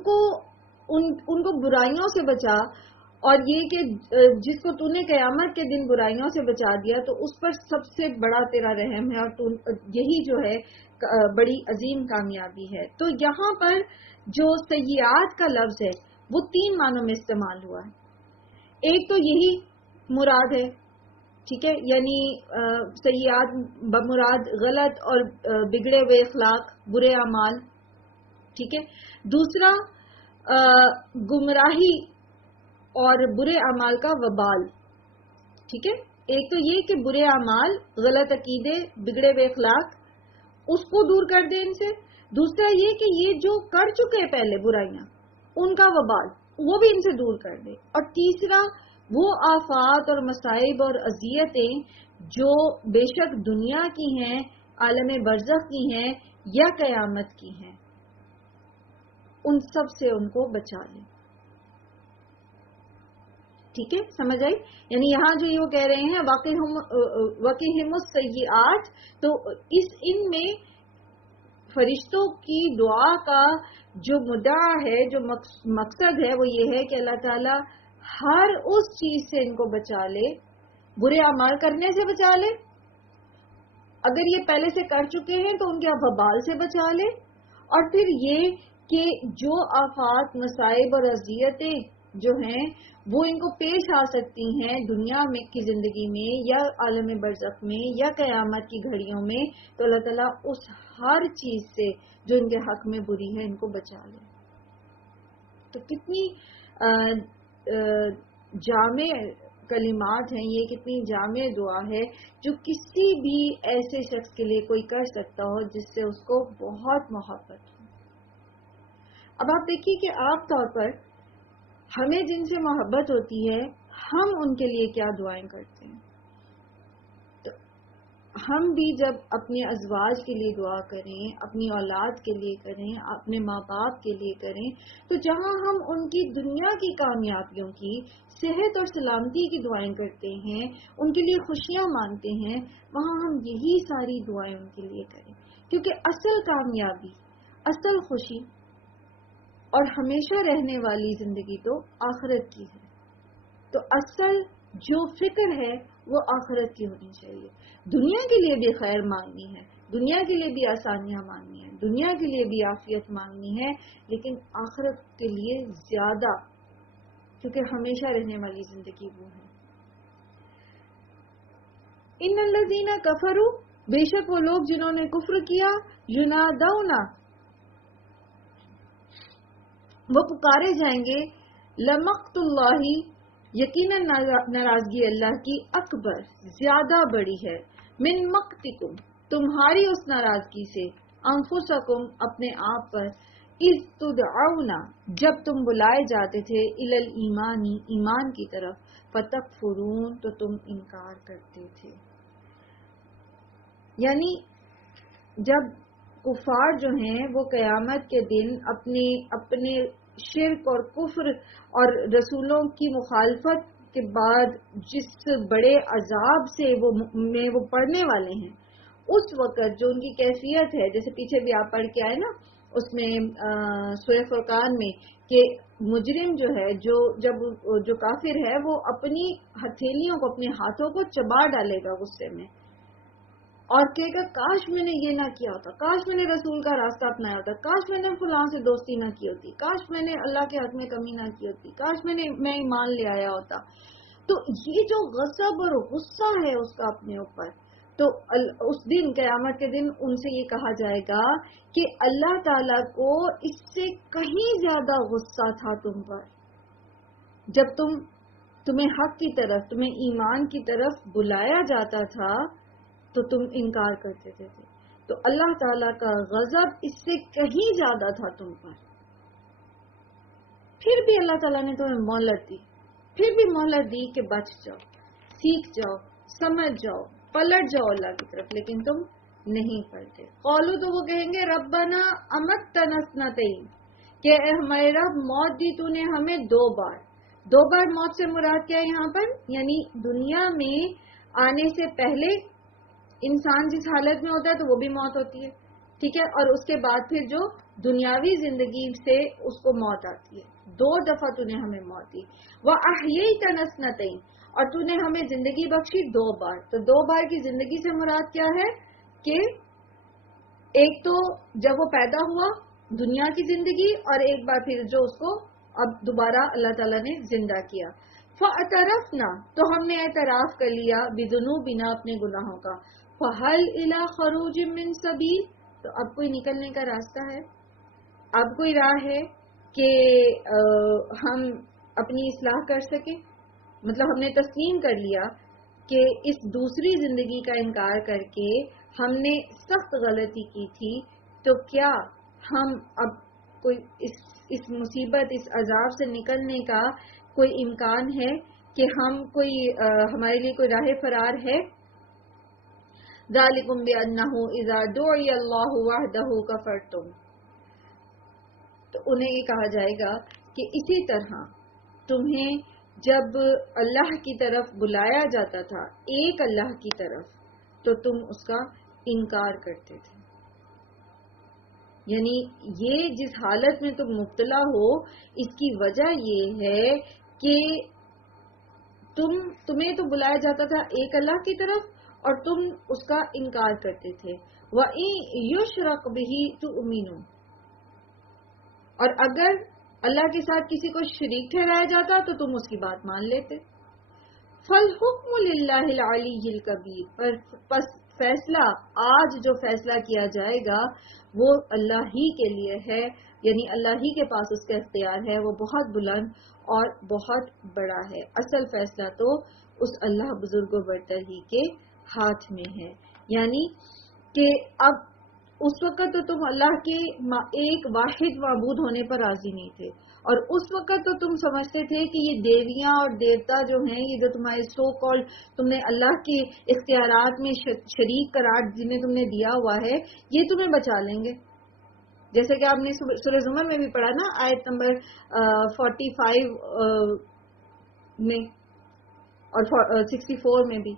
کو برائیوں سے بچا، اور یہ کہ جس کو تو نے قیامت کے دن برائیوں سے بچا دیا تو اس پر سب سے بڑا تیرا رحم ہے، اور یہی جو ہے بڑی عظیم کامیابی ہے. تو یہاں پر جو سیئات کا لفظ ہے وہ 3 معنوں میں استعمال ہوا ہے. ایک تو یہی مراد ہے، ٹھیک ہے، یعنی سیئات بمراد غلط اور بگڑے ہوئے اخلاق، برے اعمال، ٹھیک ہے. دوسرا گمراہی اور برے اعمال کا وبال، ٹھیک ہے. ایک تو یہ کہ برے اعمال، غلط عقیدے، بگڑے ہوئے اخلاق، اس کو دور کر دیں ان سے. دوسرا یہ کہ یہ جو کر چکے پہلے برائیاں، ان کا وبال وہ بھی ان سے دور کر دے. اور تیسرا وہ آفات اور مصائب اور اذیتیں جو بے شک دنیا کی ہیں، عالم برزخ کی ہیں یا قیامت کی ہیں، ان سب سے ان کو بچا لیں. ٹھیک ہے، سمجھ آئی؟ یعنی یہاں جو یہ وہ کہہ رہے ہیں وقیہم السیئات، تو ان میں فرشتوں کی دعا کا جو مدعا ہے، جو مقصد ہے، وہ یہ ہے کہ اللہ تعالیٰ ہر اس چیز سے ان کو بچا لے، برے اعمال کرنے سے بچا لے، اگر یہ پہلے سے کر چکے ہیں تو ان کے وبال سے بچا لے، اور پھر یہ کہ جو آفات، مصائب اور اذیتیں جو ہیں وہ ان کو پیش آ سکتی ہیں دنیا میں کی زندگی میں یا عالم برزخ میں یا قیامت کی گھڑیوں میں، تو اللہ تعالیٰ اس ہر چیز سے جو ان کے حق میں بری ہے ان کو بچا لے. تو کتنی جامع کلمات ہیں یہ، کتنی جامع دعا ہے جو کسی بھی ایسے شخص کے لیے کوئی کر سکتا ہو جس سے اس کو بہت محبت ہو. اب آپ دیکھیے کہ عام طور پر ہمیں جن سے محبت ہوتی ہے ہم ان کے لیے کیا دعائیں کرتے ہیں. تو ہم بھی جب اپنے ازواج کے لیے دعا کریں، اپنی اولاد کے لیے کریں، اپنے ماں باپ کے لیے کریں، تو جہاں ہم ان کی دنیا کی کامیابیوں کی، صحت اور سلامتی کی دعائیں کرتے ہیں، ان کے لیے خوشیاں مانگتے ہیں، وہاں ہم یہی ساری دعائیں ان کے لیے کریں. کیونکہ اصل کامیابی، اصل خوشی اور ہمیشہ رہنے والی زندگی تو آخرت کی ہے. تو اصل جو فکر ہے وہ آخرت کی ہونی چاہیے. دنیا کے لیے بھی خیر مانگنی ہے، دنیا کے لیے بھی آسانیاں مانگنی ہے، دنیا کے لیے بھی عافیت مانگنی ہے، لیکن آخرت کے لیے زیادہ، کیونکہ ہمیشہ رہنے والی زندگی وہ ہے. ان الذین کفروا، بے شک وہ لوگ جنہوں نے کفر کیا، ینادونا، وہ پکارے جائیں گے، لمقت اللہ، یقیناً ناراضگی اللہ کی، اکبر، زیادہ بڑی ہے، من مقتکم، تمہاری اس ناراضگی سے، انفسکم، اپنے آپ پر، اذ تدعون، جب تم بلائے جاتے تھے، الی الایمان، ایمان کی طرف، فتکفرون، تو تم انکار کرتے تھے. یعنی جب کفار جو ہیں وہ قیامت کے دن اپنے شرک اور کفر اور رسولوں کی مخالفت کے بعد جس بڑے عذاب سے وہ پڑھنے والے ہیں، اس وقت جو ان کی کیفیت ہے، جیسے پیچھے بھی آپ پڑھ کے آئے نا اس میں سورہ فرقان میں، کہ مجرم جو ہے، جو کافر ہے، وہ اپنی ہتھیلیوں کو، اپنے ہاتھوں کو چبا ڈالے گا غصے میں، اور کہے گا کاش میں نے یہ نہ کیا ہوتا، کاش میں نے رسول کا راستہ اپنایا ہوتا، کاش میں نے فلاں سے دوستی نہ کی ہوتی، کاش میں نے اللہ کے حق میں کمی نہ کی ہوتی، کاش میں ایمان لے آیا ہوتا. تو یہ جو غضب اور غصہ ہے اس کا اپنے اوپر، تو اس دن قیامت کے دن ان سے یہ کہا جائے گا کہ اللہ تعالیٰ کو اس سے کہیں زیادہ غصہ تھا تم پر، جب تمہیں حق کی طرف، تمہیں ایمان کی طرف بلایا جاتا تھا تو تم انکار کرتے تھے. تو اللہ تعالیٰ کا غضب اس سے کہیں زیادہ تھا تم پر. پھر بھی اللہ تعالیٰ نے تمہیں مہلت دی، پھر بھی مہلت دی کہ بچ جاؤ، سیکھ جاؤ، سمجھ جاؤ، پلٹ جاؤ اللہ کی طرف، لیکن تم نہیں پلٹے. قالوا، تو وہ کہیں گے، ربنا امتنا اثنتین، کہ اے ہمارے رب، موت دی تو نے ہمیں 2 بار. 2 بار موت سے مراد کیا ہے یہاں پر؟ یعنی دنیا میں آنے سے پہلے انسان جس حالت میں ہوتا ہے تو وہ بھی موت ہوتی ہے، ٹھیک ہے، اور اس کے بعد پھر جو دنیاوی زندگی سے اس کو موت آتی ہے. 2 دفعہ تو نے ہمیں موت دی. وَأَحْيَيْتَنَا اثْنَتَيْنِ، اور تو نے ہمیں زندگی بخشی 2 بار. تو 2 بار کی زندگی سے مراد کیا ہے کہ ایک تو جب وہ پیدا ہوا دنیا کی زندگی، اور ایک بار پھر جو اس کو اب دوبارہ اللہ تعالیٰ نے زندہ کیا. فَاعْتَرَفْنَا، تو ہم نے اعتراف کر لیا، بِذُنُوبِنَا، اپنے گناہوں کا. فَهَلْ إِلَىٰ خَرُوجٍ مِّن سَبِيلٍ، تو اب کوئی نکلنے کا راستہ ہے، اب کوئی راہ ہے کہ ہم اپنی اصلاح کر سکیں. مطلب ہم نے تسلیم کر لیا کہ اس دوسری زندگی کا انکار کر کے ہم نے سخت غلطی کی تھی، تو کیا ہم اب کوئی اس مصیبت، اس عذاب سے نکلنے کا کوئی امکان ہے کہ ہم کوئی ہمارے لیے کوئی راہ فرار ہے. ذالکم بأنہ اذا دعی اللہ وحدہ کفرتم. تو انہیں یہ کہا جائے گا کہ اسی طرح تمہیں جب اللہ کی طرف بلایا جاتا تھا، ایک اللہ کی طرف، تو تم اس کا انکار کرتے تھے. یعنی یہ جس حالت میں تم مبتلا ہو، اس کی وجہ یہ ہے کہ تمہیں تو بلایا جاتا تھا ایک اللہ کی طرف اور تم اس کا انکار کرتے تھے. وَإِن يُشْرَكْ بِهِ تُؤْمِنُوا. اور اگر اللہ کے ساتھ کسی کو شریک ٹھہرایا جاتا تو تم اس کی بات مان لیتے. فَالْحُكْمُ لِلَّهِ الْعَلِيِّ الْكَبِيرِ. پس فیصلہ آج جو فیصلہ کیا جائے گا وہ اللہ ہی کے لیے ہے، یعنی اللہ ہی کے پاس اس کا اختیار ہے، وہ بہت بلند اور بہت بڑا ہے. اصل فیصلہ تو اس اللہ بزرگ و برتر ہی کے ہاتھ میں ہے. یعنی کہ اب اس وقت تو تم اللہ کے ایک واحد معبود ہونے پر راضی نہیں تھے، اور اس وقت تو تم سمجھتے تھے کہ یہ دیویاں اور دیوتا جو ہیں، یہ جو تمہارے سو کال تم نے اللہ کے اختیارات میں شریک قرار جنہیں تم نے دیا ہوا ہے، یہ تمہیں بچا لیں گے. جیسے کہ آپ نے سورہ زمر میں بھی پڑھا نا، آیت نمبر 45 میں اور 64 میں بھی.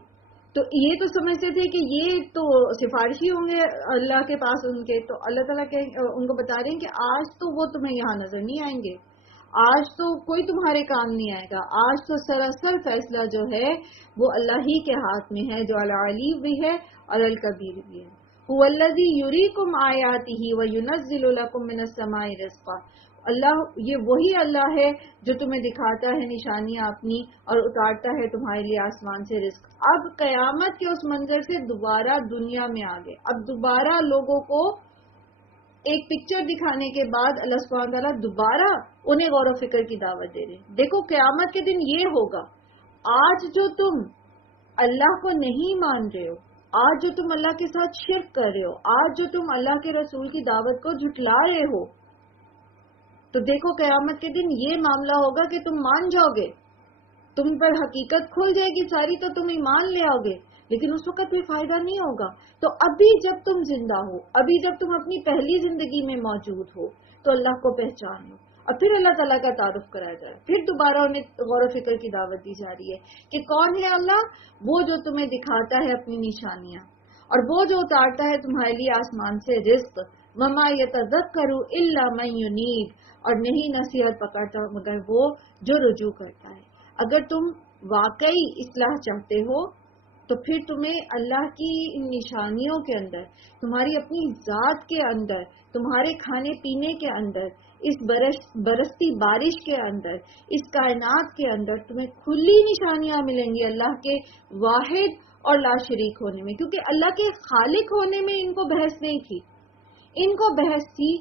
تو یہ تو سمجھتے تھے کہ یہ تو سفارشی ہوں گے اللہ کے پاس ان کے، تو اللہ تعالیٰ ان کو بتا رہے ہیں کہ آج تو وہ تمہیں یہاں نظر نہیں آئیں گے، آج تو کوئی تمہارے کام نہیں آئے گا. آج تو سراسر فیصلہ جو ہے وہ اللہ ہی کے ہاتھ میں ہے، جو العلی بھی ہے اور الکبیر بھی ہے. هو الذی یریکم آیاتہ وینزل لکم من السماء رزقا. اللہ یہ وہی اللہ ہے جو تمہیں دکھاتا ہے نشانیاں اپنی اور اتارتا ہے تمہارے لیے آسمان سے رزق. اب قیامت کے اس منظر سے دوبارہ دنیا میں آ گئے. اب دوبارہ لوگوں کو ایک پکچر دکھانے کے بعد اللہ سبحانہ تعالیٰ دوبارہ انہیں غور و فکر کی دعوت دے رہے ہیں. دیکھو قیامت کے دن یہ ہوگا، آج جو تم اللہ کو نہیں مان رہے ہو، آج جو تم اللہ کے ساتھ شرک کر رہے ہو، آج جو تم اللہ کے رسول کی دعوت کو جھٹلا رہے ہو، تو دیکھو قیامت کے دن یہ معاملہ ہوگا کہ تم مان جاؤ گے، تم پر حقیقت کھل جائے گی ساری، تو تم ایمان لے آؤ گے، لیکن اس وقت بھی فائدہ نہیں ہوگا. تو ابھی جب تم زندہ ہو، ابھی جب تم اپنی پہلی زندگی میں موجود ہو، تو اللہ کو پہچان لو، اور پھر اللہ تعالیٰ کا تعارف کرایا جائے. پھر دوبارہ انہیں غور و فکر کی دعوت دی جا رہی ہے کہ کون ہے اللہ؟ وہ جو تمہیں دکھاتا ہے اپنی نشانیاں، اور وہ جو اتارتا ہے تمہارے لیے آسمان سے رزق. وما یتذکر الا من ینیب. اور نہیں نصیحت پکڑتا مگر وہ جو رجوع کرتا ہے. اگر تم واقعی اصلاح چاہتے ہو تو پھر تمہیں اللہ کی ان نشانیوں کے اندر، تمہاری اپنی ذات کے اندر، تمہارے کھانے پینے کے اندر، اس برستی بارش کے اندر، اس کائنات کے اندر تمہیں کھلی نشانیاں ملیں گی اللہ کے واحد اور لا شریک ہونے میں. کیونکہ اللہ کے خالق ہونے میں ان کو بحث نہیں تھی، ان کو بحث تھی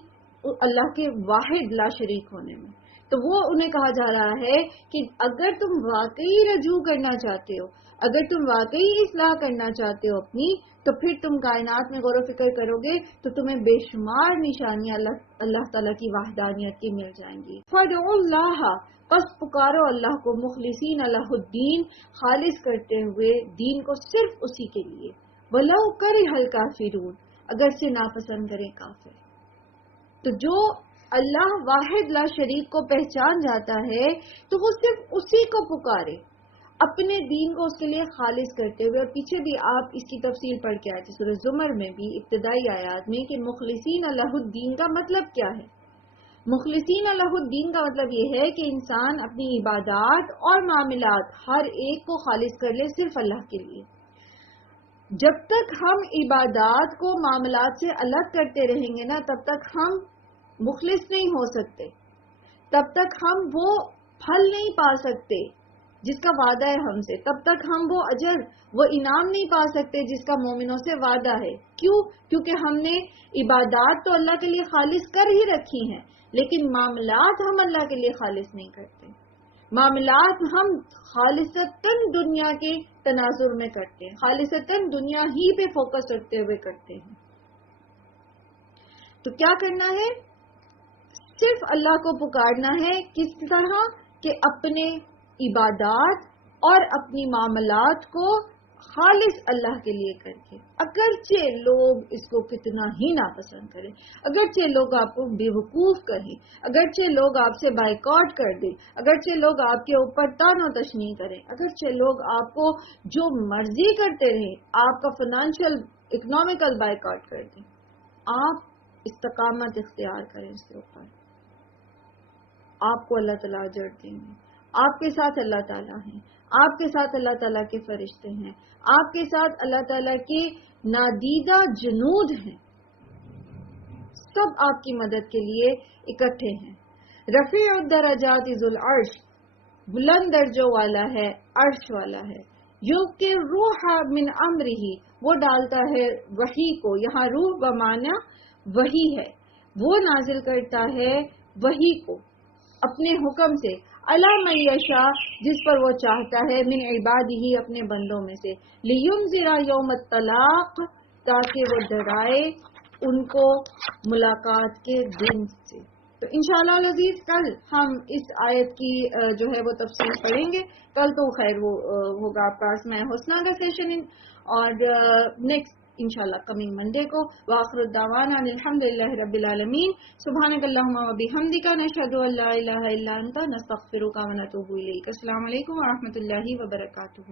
اللہ کے واحد لا شریک ہونے میں. تو وہ انہیں کہا جا رہا ہے کہ اگر تم واقعی رجوع کرنا چاہتے ہو، اگر تم واقعی اصلاح کرنا چاہتے ہو اپنی، تو پھر تم کائنات میں غور و فکر کرو گے تو تمہیں بے شمار نشانیاں اللہ تعالیٰ کی وحدانیت کی مل جائیں گی. فَادْعُوا اللَّهَ. پس پکارو اللہ کو، مخلصین لہ الدین، خالص کرتے ہوئے دین کو صرف اسی کے لیے. وَلَوْ كَرِهَ الْكَافِرُونَ. اگر سے ناپسند کریں کافر. تو جو اللہ واحد لا شریک کو پہچان جاتا ہے تو وہ صرف اسی کو پکارے، اپنے دین کو اس کے لیے خالص کرتے ہوئے. اور پیچھے بھی آپ اس کی تفصیل پڑھ کے آئے تھے سورہ زمر میں بھی ابتدائی آیات میں کہ مخلصین لہ الدین کا مطلب کیا ہے. مخلصین لہ الدین کا مطلب یہ ہے کہ انسان اپنی عبادات اور معاملات ہر ایک کو خالص کر لے صرف اللہ کے لیے. جب تک ہم عبادات کو معاملات سے الگ کرتے رہیں گے نا، تب تک ہم مخلص نہیں ہو سکتے، تب تک ہم وہ پھل نہیں پا سکتے جس کا وعدہ ہے ہم سے، تب تک ہم وہ اجر، وہ انعام نہیں پا سکتے جس کا مومنوں سے وعدہ ہے. کیوں؟ کیونکہ ہم نے عبادات تو اللہ کے لیے خالص کر ہی رکھی ہیں، لیکن معاملات ہم اللہ کے لیے خالص نہیں کرتے. معاملات ہم خالصتاً دنیا کے تناظر میں کرتے ہیں، خالصتاً دنیا ہی پہ فوکس رکھتے ہوئے کرتے ہیں. تو کیا کرنا ہے؟ صرف اللہ کو پکارنا ہے. کس طرح کہ اپنے عبادات اور اپنی معاملات کو خالص اللہ کے لیے کر کے، اگرچہ لوگ اس کو کتنا ہی ناپسند کریں، اگرچہ لوگ آپ کو بیوقوف کہیں، اگرچہ لوگ آپ سے بائیکاٹ کر دیں، اگرچہ لوگ آپ کے اوپر طعن و تشنیع کریں، اگرچہ لوگ آپ کو جو مرضی کرتے رہیں، آپ کا فائنینشیل اکنامیکل بائیکاٹ کر دیں، آپ استقامت اختیار کریں اس کے اوپر، آپ کو اللہ تعالیٰ اجر دیں گے۔ آپ کے ساتھ اللہ تعالیٰ ہیں، آپ کے ساتھ اللہ تعالیٰ کے فرشتے ہیں، آپ کے ساتھ اللہ تعالیٰ کے نادیدہ جنود ہیں، سب آپ کی مدد کے لیے اکٹھے ہیں۔ رفیع الدرجات ذو العرش، بلند درجوں والا ہے، عرش والا ہے۔ یلقی الروح من امرہ، وہ ڈالتا ہے وحی کو، یہاں روح بمعنی وحی ہے، وہ نازل کرتا ہے وحی کو اپنے حکم سے، علی من یشاء، جس پر وہ چاہتا ہے، من عبادہ، اپنے بندوں میں سے، لینذر یوم الطلاق، تاکہ وہ ڈرائے ان کو ملاقات کے دن سے۔ تو انشاءاللہ العزیز کل ہم اس آیت کی جو ہے وہ تفصیل پڑھیں گے۔ کل تو خیر وہ ہوگا آپ کا اسماء الحسنی کا سیشن، اور نیکسٹ انشاءاللہ کمنگ منڈے کو۔ وآخر الدعوانا الحمدللہ رب العالمین۔ سبحانک اللہم و بحمدک، نشہد ان لا الہ الا انت، نستغفرک و نتوب الیک۔ السلام علیکم و رحمۃ اللہ وبرکاتہ۔